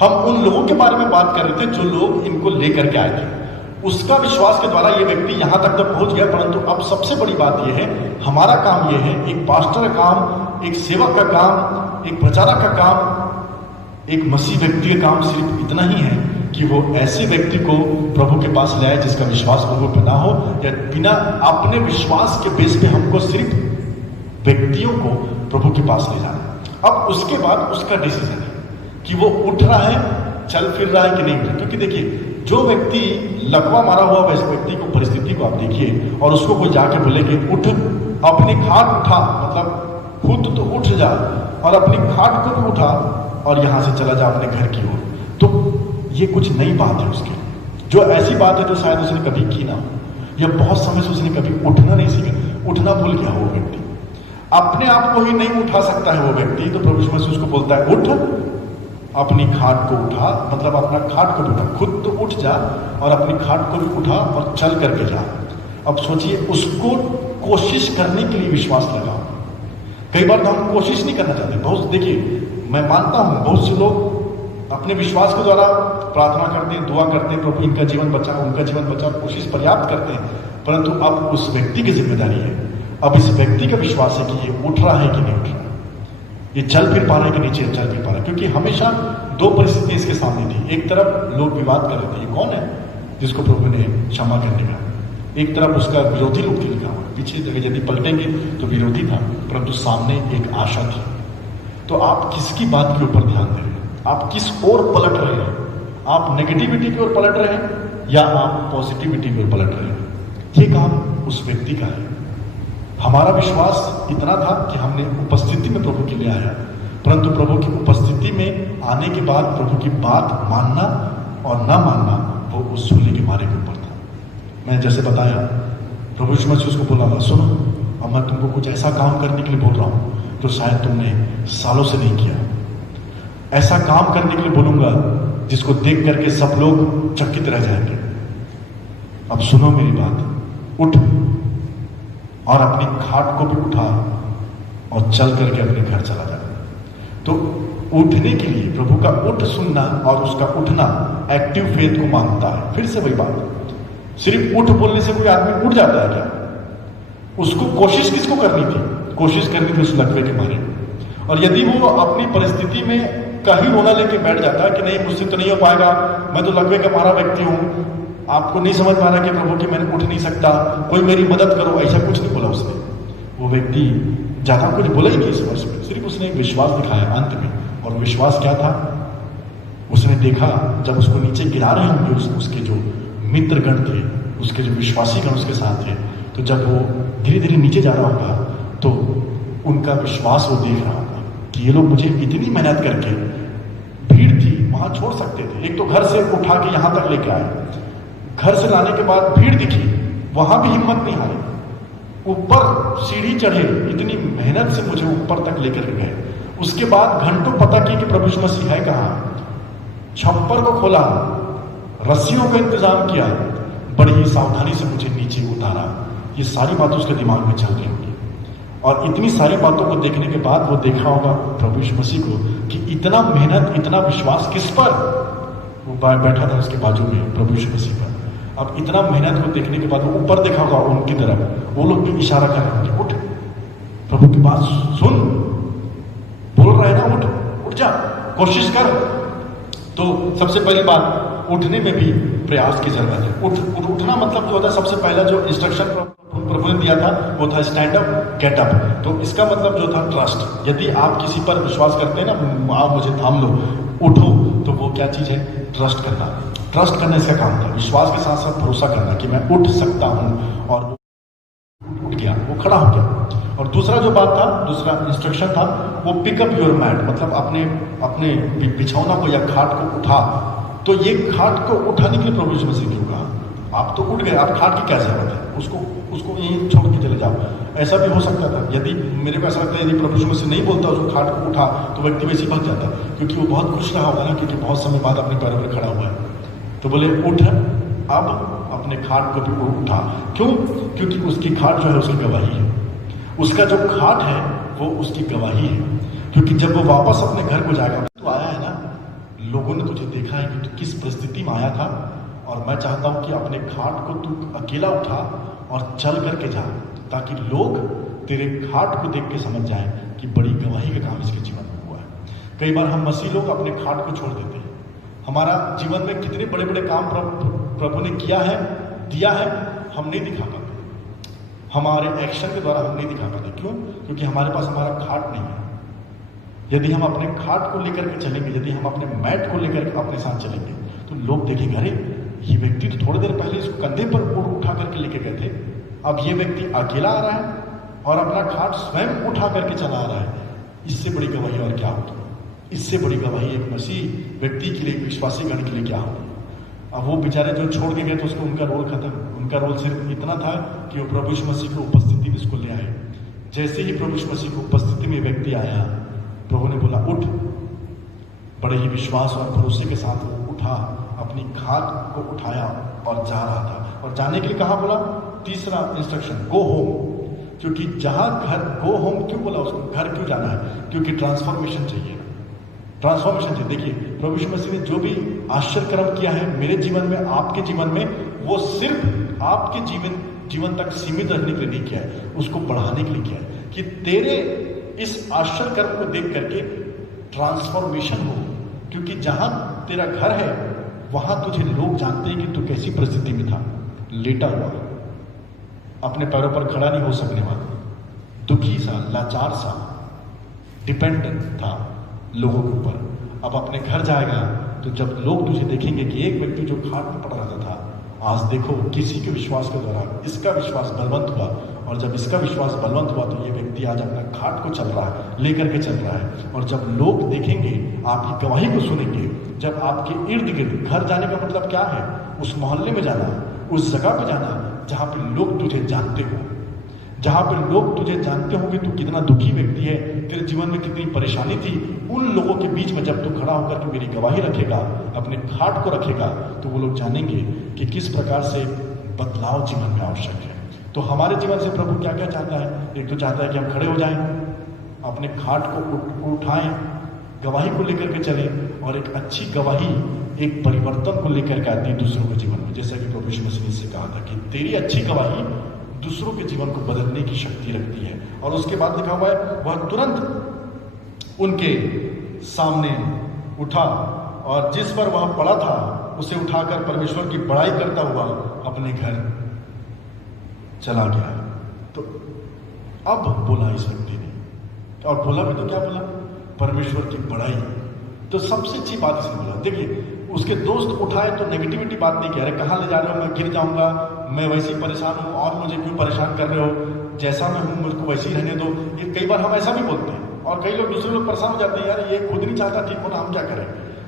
हम उन लोगों के बारे में बात कर रहे थे जो लोग इनको लेकर के आए थे। उसका विश्वास के द्वारा ये व्यक्ति यहां तक तो पहुंच गया। परंतु अब सबसे बड़ी बात यह है, हमारा काम यह है, एक पास्टर का काम, एक सेवक का काम, एक प्रचारक का काम, एक मसीह व्यक्ति का काम सिर्फ इतना ही है कि वो ऐसे व्यक्ति को प्रभु के पास ले आए जिसका विश्वास प्रभु पे ना हो, या बिना अपने विश्वास के बेस पे हमको सिर्फ व्यक्तियों को प्रभु के पास ले जाना। अब उसके बाद उसका डिसीजन है कि वो उठ रहा है, चल फिर रहा है कि नहीं उठ रहा। क्योंकि देखिए, जो व्यक्ति लकवा मारा हुआ वैसे व्यक्ति को, परिस्थिति को आप देखिए, और उसको कोई जाके बोले कि उठ, अपनी खाट उठा, मतलब खुद तो उठ जा और अपनी खाट को भी उठा और यहां से चला जा अपने घर की ओर, तो ये कुछ नई बात है उसके लिए। जो ऐसी बात है जो शायद उसने कभी की ना हो, या बहुत समय से उसने कभी उठना नहीं सीखा, उठना भूल गया वो व्यक्ति, अपने आप को ही नहीं उठा सकता है वो व्यक्ति। तो प्रभु यीशु मसीह उसको बोलता है, उठ, अपनी खाट को उठा, मतलब अपना खाट को भी उठा, खुद तो उठ जा और अपनी खाट को भी उठा और चल करके जा। अब सोचिए, उसको कोशिश करने के लिए विश्वास लगा। कई बार तो हम कोशिश नहीं करना चाहते। बहुत, देखिए, मैं मानता हूं बहुत से लोग अपने विश्वास के द्वारा प्रार्थना करते हैं, दुआ करते हैं, प्रभु इनका जीवन बचा, उनका जीवन बचा, कोशिश पर्याप्त करते हैं। परंतु अब उस व्यक्ति की जिम्मेदारी है, अब इस व्यक्ति का विश्वास है कि ये उठ रहा है कि नहीं उठ रहा, ये चल फिर पा रहा है कि नहीं चल फिर पा रहा है। क्योंकि हमेशा 2 परिस्थितियां इसके सामने थी। एक तरफ लोग विवाद कर रहे थे, ये कौन है जिसको प्रभु ने क्षमा करने का। एक तरफ उसका विरोधी लोग थे, लिखा हुआ पीछे जगह यदि पलटेंगे तो विरोधी था, परंतु सामने एक आशा थी। तो आप किसकी बात के ऊपर ध्यान दे रहे हैं? आप किस ओर पलट रहे हैं? आप नेगेटिविटी की ओर पलट रहे हैं या आप पॉजिटिविटी की ओर पलट रहे हैं? ये काम उस व्यक्ति का है। हमारा विश्वास इतना था कि हमने उपस्थिति में प्रभु के लिए आया, परंतु प्रभु की उपस्थिति में आने के बाद प्रभु की बात मानना और ना मानना वो उस झोले के मारे के ऊपर था। मैं जैसे बताया, प्रभु यीशु मसीह उसको बोला, सुनो, अब मैं तुमको कुछ ऐसा काम करने के लिए बोल रहा हूं जो शायद तुमने सालों से नहीं किया। ऐसा काम करने के लिए बोलूंगा जिसको देख करके सब लोग चकित रह जाएंगे। अब सुनो मेरी बात, उठ और अपनी खाट को भी उठा और चल करके अपने घर चला जा। तो उठने के लिए प्रभु का उठ सुनना और उसका उठना एक्टिव फेथ को मांगता है। फिर से वही बात, सिर्फ उठ बोलने से कोई आदमी उठ जाता है क्या? उसको कोशिश किसको करनी थी? कोशिश करनी थी उस लकवे के मारे। और यदि वो अपनी परिस्थिति में कहीं रोना लेके बैठ जाता है कि नहीं, मुझसे तो नहीं हो पाएगा, मैं तो लकवे का मारा व्यक्ति हूं, आपको नहीं समझ पा रहा कि प्रभु की मैंने उठ नहीं सकता, कोई मेरी मदद करो, ऐसा कुछ नहीं बोला उसने। वो व्यक्ति ज्यादा कुछ बोला ही नहीं इस वर्ष में, सिर्फ उसने एक विश्वास दिखाया अंत में। और विश्वास क्या था? उसने देखा जब उसको नीचे गिरा रहे होंगे उसके जो मित्रगण थे, उसके जो विश्वासी गण उसके साथ थे, तो जब वो धीरे धीरे नीचे जा रहा होगा तो उनका विश्वास वो देख रहा होगा कि ये लोग मुझे इतनी मेहनत करके, भीड़ थी वहां छोड़ सकते थे, एक तो घर से उठा के यहां तक लेके आए, घर से लाने के बाद भीड़ दिखी, वहां भी हिम्मत नहीं हारी, ऊपर सीढ़ी चढ़े, इतनी मेहनत से मुझे ऊपर तक लेकर गए। उसके बाद घंटों पता की कि प्रभु यीशु मसीह है कहां, छप्पर को खोला, रस्सियों का इंतजाम किया, बड़ी ही सावधानी से मुझे नीचे उतारा। ये सारी बातें उसके दिमाग में चल रही होगी। और इतनी सारी बातों को देखने के बाद वो देखा होगा प्रभु यीशु मसीह को कि इतना मेहनत, इतना विश्वास किस पर, वो बैठा था उसके बाजू में प्रभु यीशु मसीह पर। अब इतना मेहनत को देखने के बाद वो ऊपर देखा होगा उनकी तरफ, वो लोग भी इशारा कर रहे हैं, उठ, प्रभु की बात सुन, बोल रहे हैं ना, उठ जा, कोशिश कर। तो सबसे पहली बात, उठने में भी प्रयास की जरूरत है। उठना मतलब जो होता है, सबसे पहला जो इंस्ट्रक्शन प्रभु ने दिया था वो था स्टैंड अप, गेट अप। तो इसका मतलब जो था ट्रस्ट। यदि आप किसी पर विश्वास करते हैं ना, आप मुझे थाम लो, उठो, तो वो क्या चीज है? ट्रस्ट करना। ट्रस्ट करना इसका काम था, विश्वास के साथ साथ भरोसा करना कि मैं उठ सकता हूं, और उठ गया, वो खड़ा हो गया। और दूसरा जो बात था, दूसरा इंस्ट्रक्शन था, वो पिकअप योर मैट, मतलब अपने बिछौना को या खाट को उठा। तो ये खाट को उठाने के लिए प्रभु यीशु मसीह क्यों कहा? आप तो उठ गए, आप खाट की क्या जरूरत है? उसको यहीं छोड़ के चले जाओ। ऐसा भी हो सकता था, यदि मेरे को ऐसा लगता है यदि प्रभु यीशु मसीह नहीं बोलता उसको खाट को उठा, तो व्यक्ति वैसे ही भाग जाता, क्योंकि वो बहुत खुश रहा होगा ना, क्योंकि बहुत समय बाद अपने पैरों पर खड़ा हुआ है। तो बोले उठ, अब अपने खाट को भी उठा। क्यों? क्योंकि उसकी खाट जो है उसकी गवाही है, उसका जो खाट है वो उसकी गवाही है। क्योंकि जब वो वापस अपने घर को जाएगा, तो आया है ना, लोगों ने तुझे देखा है कि तू किस परिस्थिति में आया था, और मैं चाहता हूं कि अपने खाट को तू अकेला उठा और चल करके जा, ताकि लोग तेरे खाट को देख के समझ जाएं कि बड़ी गवाही का काम इसके जीवन में हुआ है। कई बार हम मसीह लोग अपने खाट को छोड़ देते हैं। हमारा जीवन में कितने बड़े बड़े काम प्रभु ने किया है, दिया है, हम नहीं दिखा पाते, हमारे एक्शन के द्वारा हम नहीं दिखा पाते। क्यों? क्योंकि हमारे पास हमारा खाट नहीं है। यदि हम अपने खाट को लेकर के चलेंगे, यदि हम अपने मैट को लेकर के अपने साथ चलेंगे, तो लोग देखेंगे, अरे ये व्यक्ति तो थोड़ी देर पहले इसको कंधे पर उठा करके लेके गए थे, अब ये व्यक्ति अकेला आ रहा है और अपना खाट स्वयं उठा करके चला आ रहा है। इससे बड़ी गवाही और क्या होगी? इससे बड़ी गवाही एक मसीह व्यक्ति के लिए, एक विश्वासी गण के लिए क्या होगी? अब वो बेचारे जो छोड़ के गए तो उसको उनका रोल खत्म। उनका रोल सिर्फ इतना था कि वो प्रभु यीशु मसीह की उपस्थिति में इसको ले आए। जैसे ही प्रभु यीशु मसीह की उपस्थिति में व्यक्ति आया, प्रभु ने बोला उठ। बड़े ही विश्वास और भरोसे के साथ वो उठा, अपनी खाट को उठाया और जा रहा था। और जाने के लिए कहा बोला? तीसरा इंस्ट्रक्शन, गो होम। क्योंकि जहां घर, गो होम क्यों बोला उसको? घर क्यों जाना है? क्योंकि ट्रांसफॉर्मेशन चाहिए, ट्रांसफॉर्मेशन चाहिए। देखिए, प्रभु यीशु मसीह ने जो भी आश्चर्य कर्म किया है मेरे जीवन में, आपके जीवन में, वो सिर्फ आपके जीवन तक सीमित रखने के लिए नहीं किया है, उसको बढ़ाने के लिए किया है, कि तेरे इस आश्चर्य कर्म को देख करके ट्रांसफॉर्मेशन हो। क्योंकि जहां तेरा घर है वहां तुझे लोग जानते हैं कि तू कैसी परिस्थिति में था, लेटा हुआ, अपने पैरों पर खड़ा नहीं हो सकने वाला, दुखी सा, लाचार सा, डिपेंडेंट था लोगों के ऊपर। अब अपने घर जाएगा तो जब लोग तुझे देखेंगे कि एक व्यक्ति जो खाट पर पड़ रहा था, आज देखो किसी के विश्वास के द्वारा इसका विश्वास बलवंत हुआ, और जब इसका विश्वास बलवंत हुआ तो ये व्यक्ति आज अपना खाट को चल रहा है, लेकर के चल रहा है। और जब लोग देखेंगे, आपकी गवाही को सुनेंगे, जब आपके इर्द गिर्द, घर जाने का मतलब क्या है? उस मोहल्ले में जाना, उस जगह पे जाना जहां पे लोग तुझे जानते हो, जहां पे लोग तुझे जानते होंगे तू कितना दुखी व्यक्ति है, तेरे जीवन में कितनी परेशानी थी, उन लोगों के बीच में जब तू खड़ा होकर के मेरी गवाही रखेगा, अपने खाट को रखेगा, तो वो लोग जानेंगे कि किस प्रकार से बदलाव जीवन में आवश्यक है। तो हमारे जीवन से प्रभु क्या क्या चाहता है? एक तो चाहता है कि हम खड़े हो जाएं, अपने खाट को उठाएं, गवाही को लेकर के चलें, और एक अच्छी गवाही एक परिवर्तन को लेकर के आती है दूसरों के जीवन में। जैसा कि प्रभु यीशु मसीह ने कहा था कि तेरी अच्छी गवाही दूसरों के जीवन को बदलने की शक्ति रखती है। और उसके बाद लिखा हुआ है, वह तुरंत उनके सामने उठा, और जिस पर वह पड़ा था उसे उठाकर परमेश्वर की बड़ाई करता हुआ अपने घर चला गया। तो अब बोला इस व्यक्ति ने, और बोला भी तो क्या बोला? परमेश्वर की बड़ाई। तो सबसे अच्छी बात इसने बोला। देखिए, उसके दोस्त उठाए तो नेगेटिविटी बात नहीं कह रहे, कहाँ ले जा रहे हो, मैं गिर जाऊंगा, मैं वैसे ही परेशान हूँ, और मुझे क्यों परेशान कर रहे हो, जैसा मैं हूँ मुझको वैसे ही रहने दो। ये कई बार हम ऐसा भी बोलते हैं, और कई लोग, दूसरे लोग परेशान हो जाते हैं, यार ये खुद नहीं चाहता ठीक होना, हम क्या करें।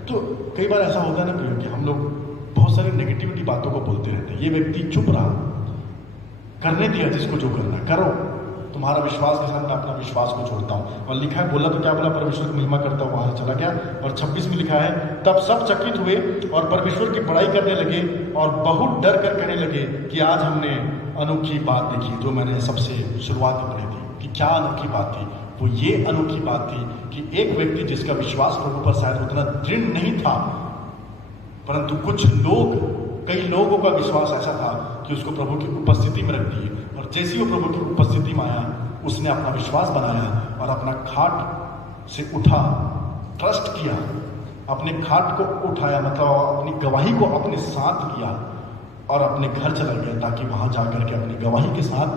तो कई बार ऐसा होता है ना कि हम लोग बहुत सारी नेगेटिविटी बातों को बोलते रहते हैं। ये व्यक्ति चुप रहा, करने दिया जिसको जो करना करो, तुम्हारा विश्वास के साथ मैं अपना विश्वास को छोड़ता हूँ। और लिखा है, बोला तो क्या बोला? परमेश्वर की महिमा करता हूँ, वहां चला गया। और 26 में लिखा है, तब सब चकित हुए और परमेश्वर की बड़ाई करने लगे, और बहुत डर कर कहने लगे कि आज हमने अनोखी बात देखी, जो मैंने सबसे शुरुआत में पढ़ी थी। कि क्या अनोखी बात थी? वो ये अनोखी बात थी कि एक व्यक्ति जिसका विश्वास प्रभु पर शायद उतना दृढ़ नहीं था, परंतु कई लोगों का विश्वास ऐसा था कि उसको प्रभु की उपस्थिति में रख दिए, और जैसे ही वो प्रभु की उपस्थिति में आया, उसने अपना विश्वास बनाया और अपना खाट से उठा, ट्रस्ट किया, अपने खाट को उठाया, मतलब अपनी गवाही को अपने साथ लिया और अपने घर चला गया, ताकि वहां जाकर के अपनी गवाही के साथ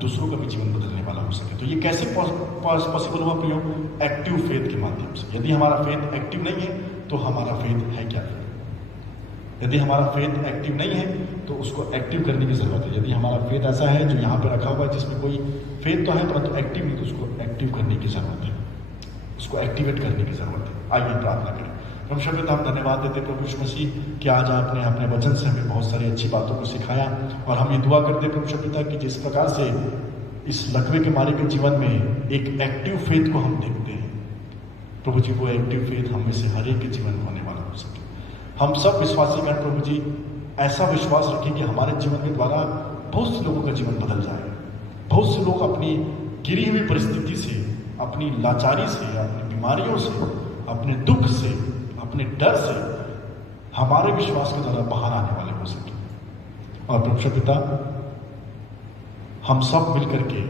दूसरों का भी जीवन बदलने वाला हो सके। तो ये कैसे पॉसिबल हुआ प्रियो? एक्टिव फेथ के माध्यम से। यदि हमारा फेथ एक्टिव नहीं है तो हमारा फेथ है क्या? यदि हमारा फेथ एक्टिव नहीं है तो उसको एक्टिव करने की जरूरत है। यदि हमारा फेथ ऐसा है जो यहाँ पे रखा हुआ है, जिसमें कोई फेथ तो है परंतु एक्टिव नहीं, तो उसको एक्टिव करने की जरूरत है, उसको एक्टिवेट करने की जरूरत है। आइए प्रार्थना करें। परमेश्वर पिता, हम धन्यवाद देते प्रभु यीशु मसीह कि आज आपने अपने वचन से हमें बहुत सारी अच्छी बातों को सिखाया, और हम ये दुआ करते परमेश्वर पिता कि जिस प्रकार से इस लकवे के मारे के जीवन में एक एक्टिव फेथ को हम देखते हैं, प्रभु जी वो एक्टिव फेथ हम में से हर एक के जीवन में होने वाला हो सके। हम सब विश्वासीगण प्रभु जी ऐसा विश्वास रखें कि हमारे जीवन के द्वारा बहुत से लोगों का जीवन बदल जाए। बहुत से लोग अपनी गिरी हुई परिस्थिति से, अपनी लाचारी से, अपनी बीमारियों से, अपने दुख से, अपने डर से हमारे विश्वास के द्वारा बाहर आने वाले हो सके। और परमेश्वर पिता, हम सब मिलकर के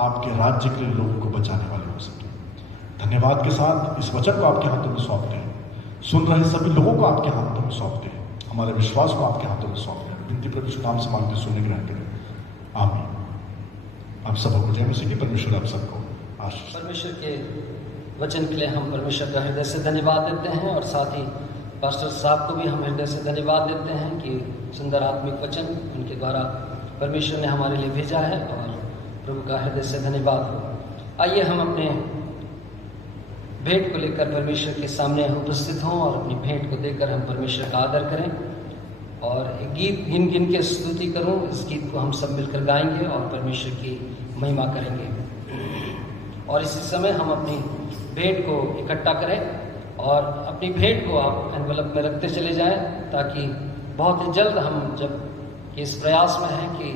आपके राज्य के लिए लोगों को बचाने वाले हो सके। धन्यवाद के साथ इस वचन को आपके हाथों में सौंपते हैं, सुन रहे सभी लोगों को आपके हाथों में सौंपते हैं, हमारे विश्वास को आपके हाथों में सौंपते हैं। विनती प्रभु यीशु नाम से मांगते, सुनने ग्रहण करें। आमीन। आप सबको जय मसीह की। परमेश्वर आप सबको आशीष। परमेश्वर के वचन के लिए हम परमेश्वर का हृदय से धन्यवाद देते हैं, और साथ ही पास्टर साहब को भी हम हृदय से धन्यवाद देते हैं कि सुंदर आत्मिक वचन उनके द्वारा परमेश्वर ने हमारे लिए भेजा है, और प्रभु का हृदय से धन्यवाद हो। आइए हम अपने भेंट को लेकर परमेश्वर के सामने उपस्थित हों और अपनी भेंट को देकर हम परमेश्वर का आदर करें, और एक गीत गिन गिन के स्तुति करूं। इस गीत को हम सब मिलकर गाएंगे और परमेश्वर की महिमा करेंगे। और इसी समय हम अपनी भेंट को इकट्ठा करें और अपनी भेंट को आप एनवलप में रखते चले जाएं, ताकि बहुत ही जल्द हम जब इस प्रयास में हैं कि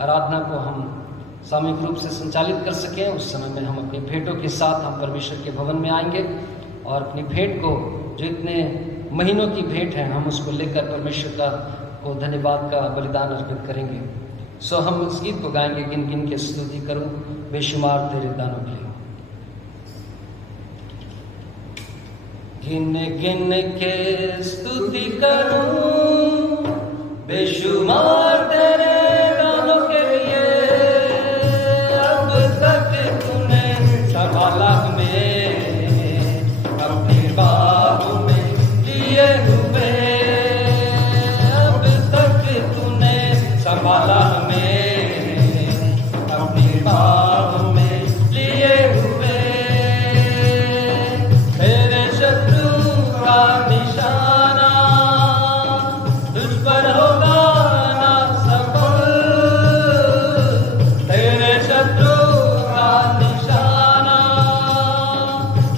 आराधना को हम सामूहिक रूप से संचालित कर सकें, उस समय में हम अपनी भेंटों के साथ हम परमेश्वर के भवन में आएंगे और अपनी भेंट को, जो इतने महीनों की भेंट है, हम उसको लेकर परमेश्वर को धन्यवाद का बलिदान अर्पित करेंगे। सो हम इस गीत को गाएंगे, गिन गिन के स्तुति करूं बेशुमार तेरे दानों के लिए। गिन गिन के स्तुति करूं बेशुमार तेरे दानों के लिए, अब तक तूने संभाला हमें अपनी बाहों में लिए हुए, अब तक तूने संभाला हमें अपनी बाहों में लिए हुए। तेरे शत्रु का निशाना तुझ पर होगा ना सफल, तेरे शत्रु का निशाना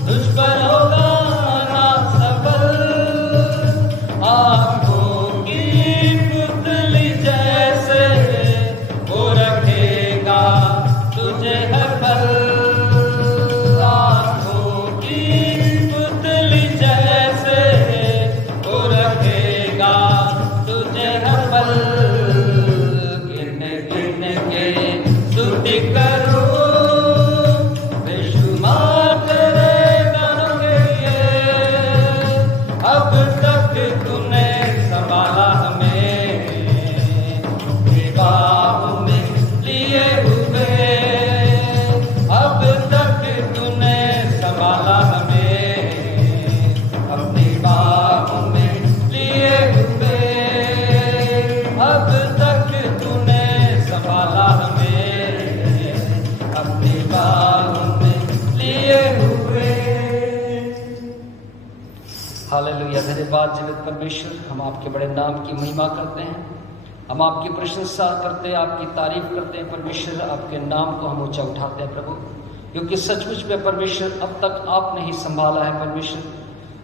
तुझ पर होगा ना सफल। आँखों की पुतली जैसे वो रखेगा तुझे हर पल, आँखों की पुतली जैसे वो रखेगा तुझे हर पल। गिन गिन के स्तुति करूं बेशुमार तेरे दानों के लिए, अब तक तूने संभाला हमें अपनी बाहों में लिए हुए, अब तक तूने संभाला हमें अपनी बाहों में लिए हुए, अब तक तूने संभाला हमें अपनी बाहों में लिए हुए। हालेलुया। धन्यवाद जीवित परमेश्वर, हम आपके बड़े नाम की महिमा करते हैं, हम आपकी प्रशंसा करते हैं, आपकी तारीफ करते हैं परमेश्वर। आपके नाम को हम ऊंचा उठाते हैं प्रभु, क्योंकि सचमुच में परमेश्वर अब तक आपने ही संभाला है परमेश्वर।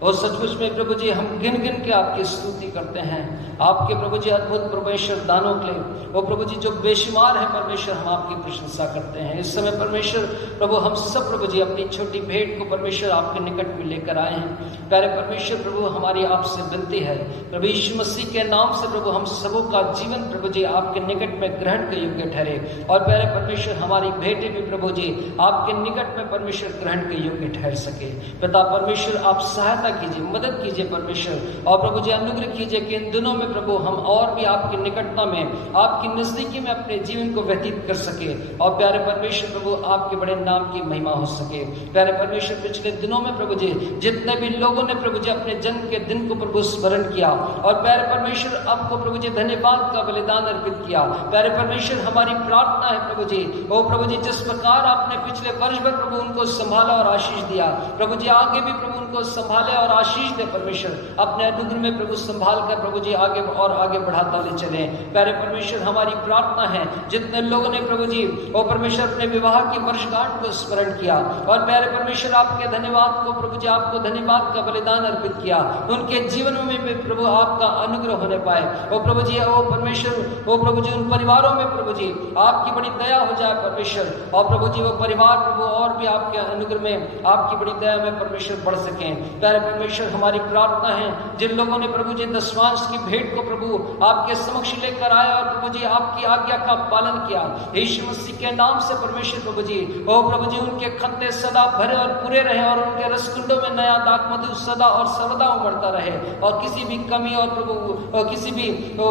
और सचमुच में प्रभु जी हम गिन गिन के आपकी स्तुति करते हैं, आपके प्रभु जी अद्भुत परमेश्वर दानों के लिए। वो प्रभु जी जो बेशुमार है परमेश्वर, हम आपकी प्रशंसा करते हैं। इस समय परमेश्वर प्रभु हम सब प्रभु जी अपनी छोटी भेंट को परमेश्वर आपके निकट में लेकर आए हैं। प्यारे परमेश्वर प्रभु हमारी आपसे विनती है प्रभु यीशु मसीह के नाम से प्रभु हम सबों का जीवन प्रभु जी आपके निकट में ग्रहण के योग्य ठहरे। और प्यारे परमेश्वर हमारी भेंटें भी प्रभु जी आपके निकट में परमेश्वर ग्रहण के योग्य ठहर सके। पिता परमेश्वर आप सहायता कीजिए, मदद कीजिए परमेश्वर, और प्रभु जी अनुग्रह कीजिए कि इन दिनों में प्रभु हम और भी आपकी निकटता में, आपकी नजदीकी में अपने जीवन को व्यतीत कर सके। और प्यारे परमेश्वर प्रभु आपके बड़े नाम की महिमा हो सके। प्यारे परमेश्वर पिछले दिनों में प्रभु जी जितने भी लोगों ने प्रभु जी अपने जन्म के दिन को प्रभु स्मरण किया, और प्यारे परमेश्वर आपको प्रभु जी धन्यवाद का बलिदान अर्पित किया। प्यारे परमेश्वर हमारी प्रार्थना है प्रभु जी, ओ प्रभु जी जिस प्रकार आपने पिछले वर्ष भर प्रभु उनको संभाला और आशीष दिया, प्रभु जी आगे भी प्रभु उनको संभाले और आशीष दे परमेश्वर। अपने अनुग्रह में प्रभु संभाल कर प्रभु जी आगे और आगे बढ़ाता ले चले। प्यारे परमेश्वर हमारी प्रार्थना है जितने लोगों ने प्रभु जी ओ परमेश्वर अपने विवाह की वर्षगांठ को स्मरण किया, और प्यारे परमेश्वर आपके धन्यवाद को प्रभु जी आपको धन्यवाद का बलिदान अर्पित किया, उनके जीवन में भी प्रभु आपका अनुग्रह होने पाए। ओ प्रभु जी ओ परमेश्वर ओ प्रभु जी उन परिवारों में प्रभु जी आपकी बड़ी दया हो जाए परमेश्वर, और प्रभु जी वो परिवार प्रभु और भी आपके अनुग्रह में आपकी बड़ी दया में परमेश्वर बढ़ सके। प्यारे परमेश्वर हमारी प्रार्थना है जिन लोगों ने प्रभु जी दशमांश की भेंट को प्रभु आपके समक्ष लेकर आया और प्रभु जी आपकी आज्ञा का पालन किया, यीशु मसीह के नाम से परमेश्वर प्रभु जी ओ प्रभु जी उनके खत्ते सदा भरे और पूरे रहे, और उनके रसकुंडों में नया दाख मधु सदा और सर्वदा उमड़ता रहे, और किसी भी कमी और प्रभु किसी भी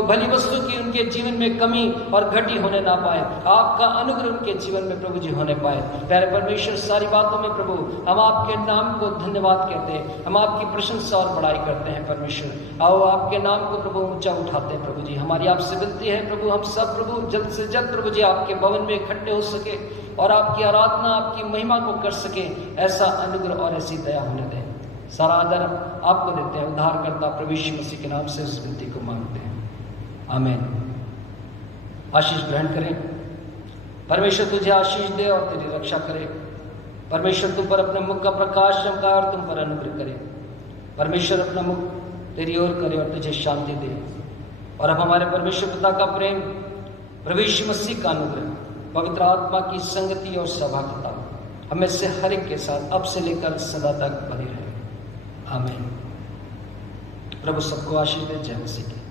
भली वस्तु की उनके जीवन में कमी और घटी होने ना पाए। आपका अनुग्रह उनके जीवन में प्रभु जी होने पाए। प्यारे परमेश्वर सारी बातों में प्रभु हम आपके नाम को धन्यवाद कहते हैं, हम आपकी प्रशंसा और बड़ाई करते हैं परमेश्वर। आओ आपके नाम को प्रभु ऊंचा उठाते हैं प्रभु जी। हमारी आपसे विनती है प्रभु हम सब प्रभु जल्द से जल्द प्रभु जी आपके भवन में इकट्ठे हो सके और आपकी आराधना आपकी महिमा को कर सके, ऐसा अनुग्रह और ऐसी दया होने दें। सारा आदर आपको देते हैं, उद्धारकर्ता प्रभु यीशु मसीह के नाम से इस विनती को मांगते हैं, आमीन। आशीष ग्रहण करें। परमेश्वर तुझे आशीष दे और तेरी रक्षा करे। परमेश्वर तुम पर अपने मुख का प्रकाश चमकाए और तुम पर अनुग्रह करे। परमेश्वर अपना मुख तेरी ओर करे और तुझे शांति दे। और अब हमारे परमेश्वर पिता का प्रेम, प्रभु यीशु मसीह का अनुग्रह, पवित्र आत्मा की संगति और सहभागिता हमें से हर एक के साथ अब से लेकर सदा तक बनी रहे, आमीन। प्रभु सबको आशीष दे। जय मसीह की।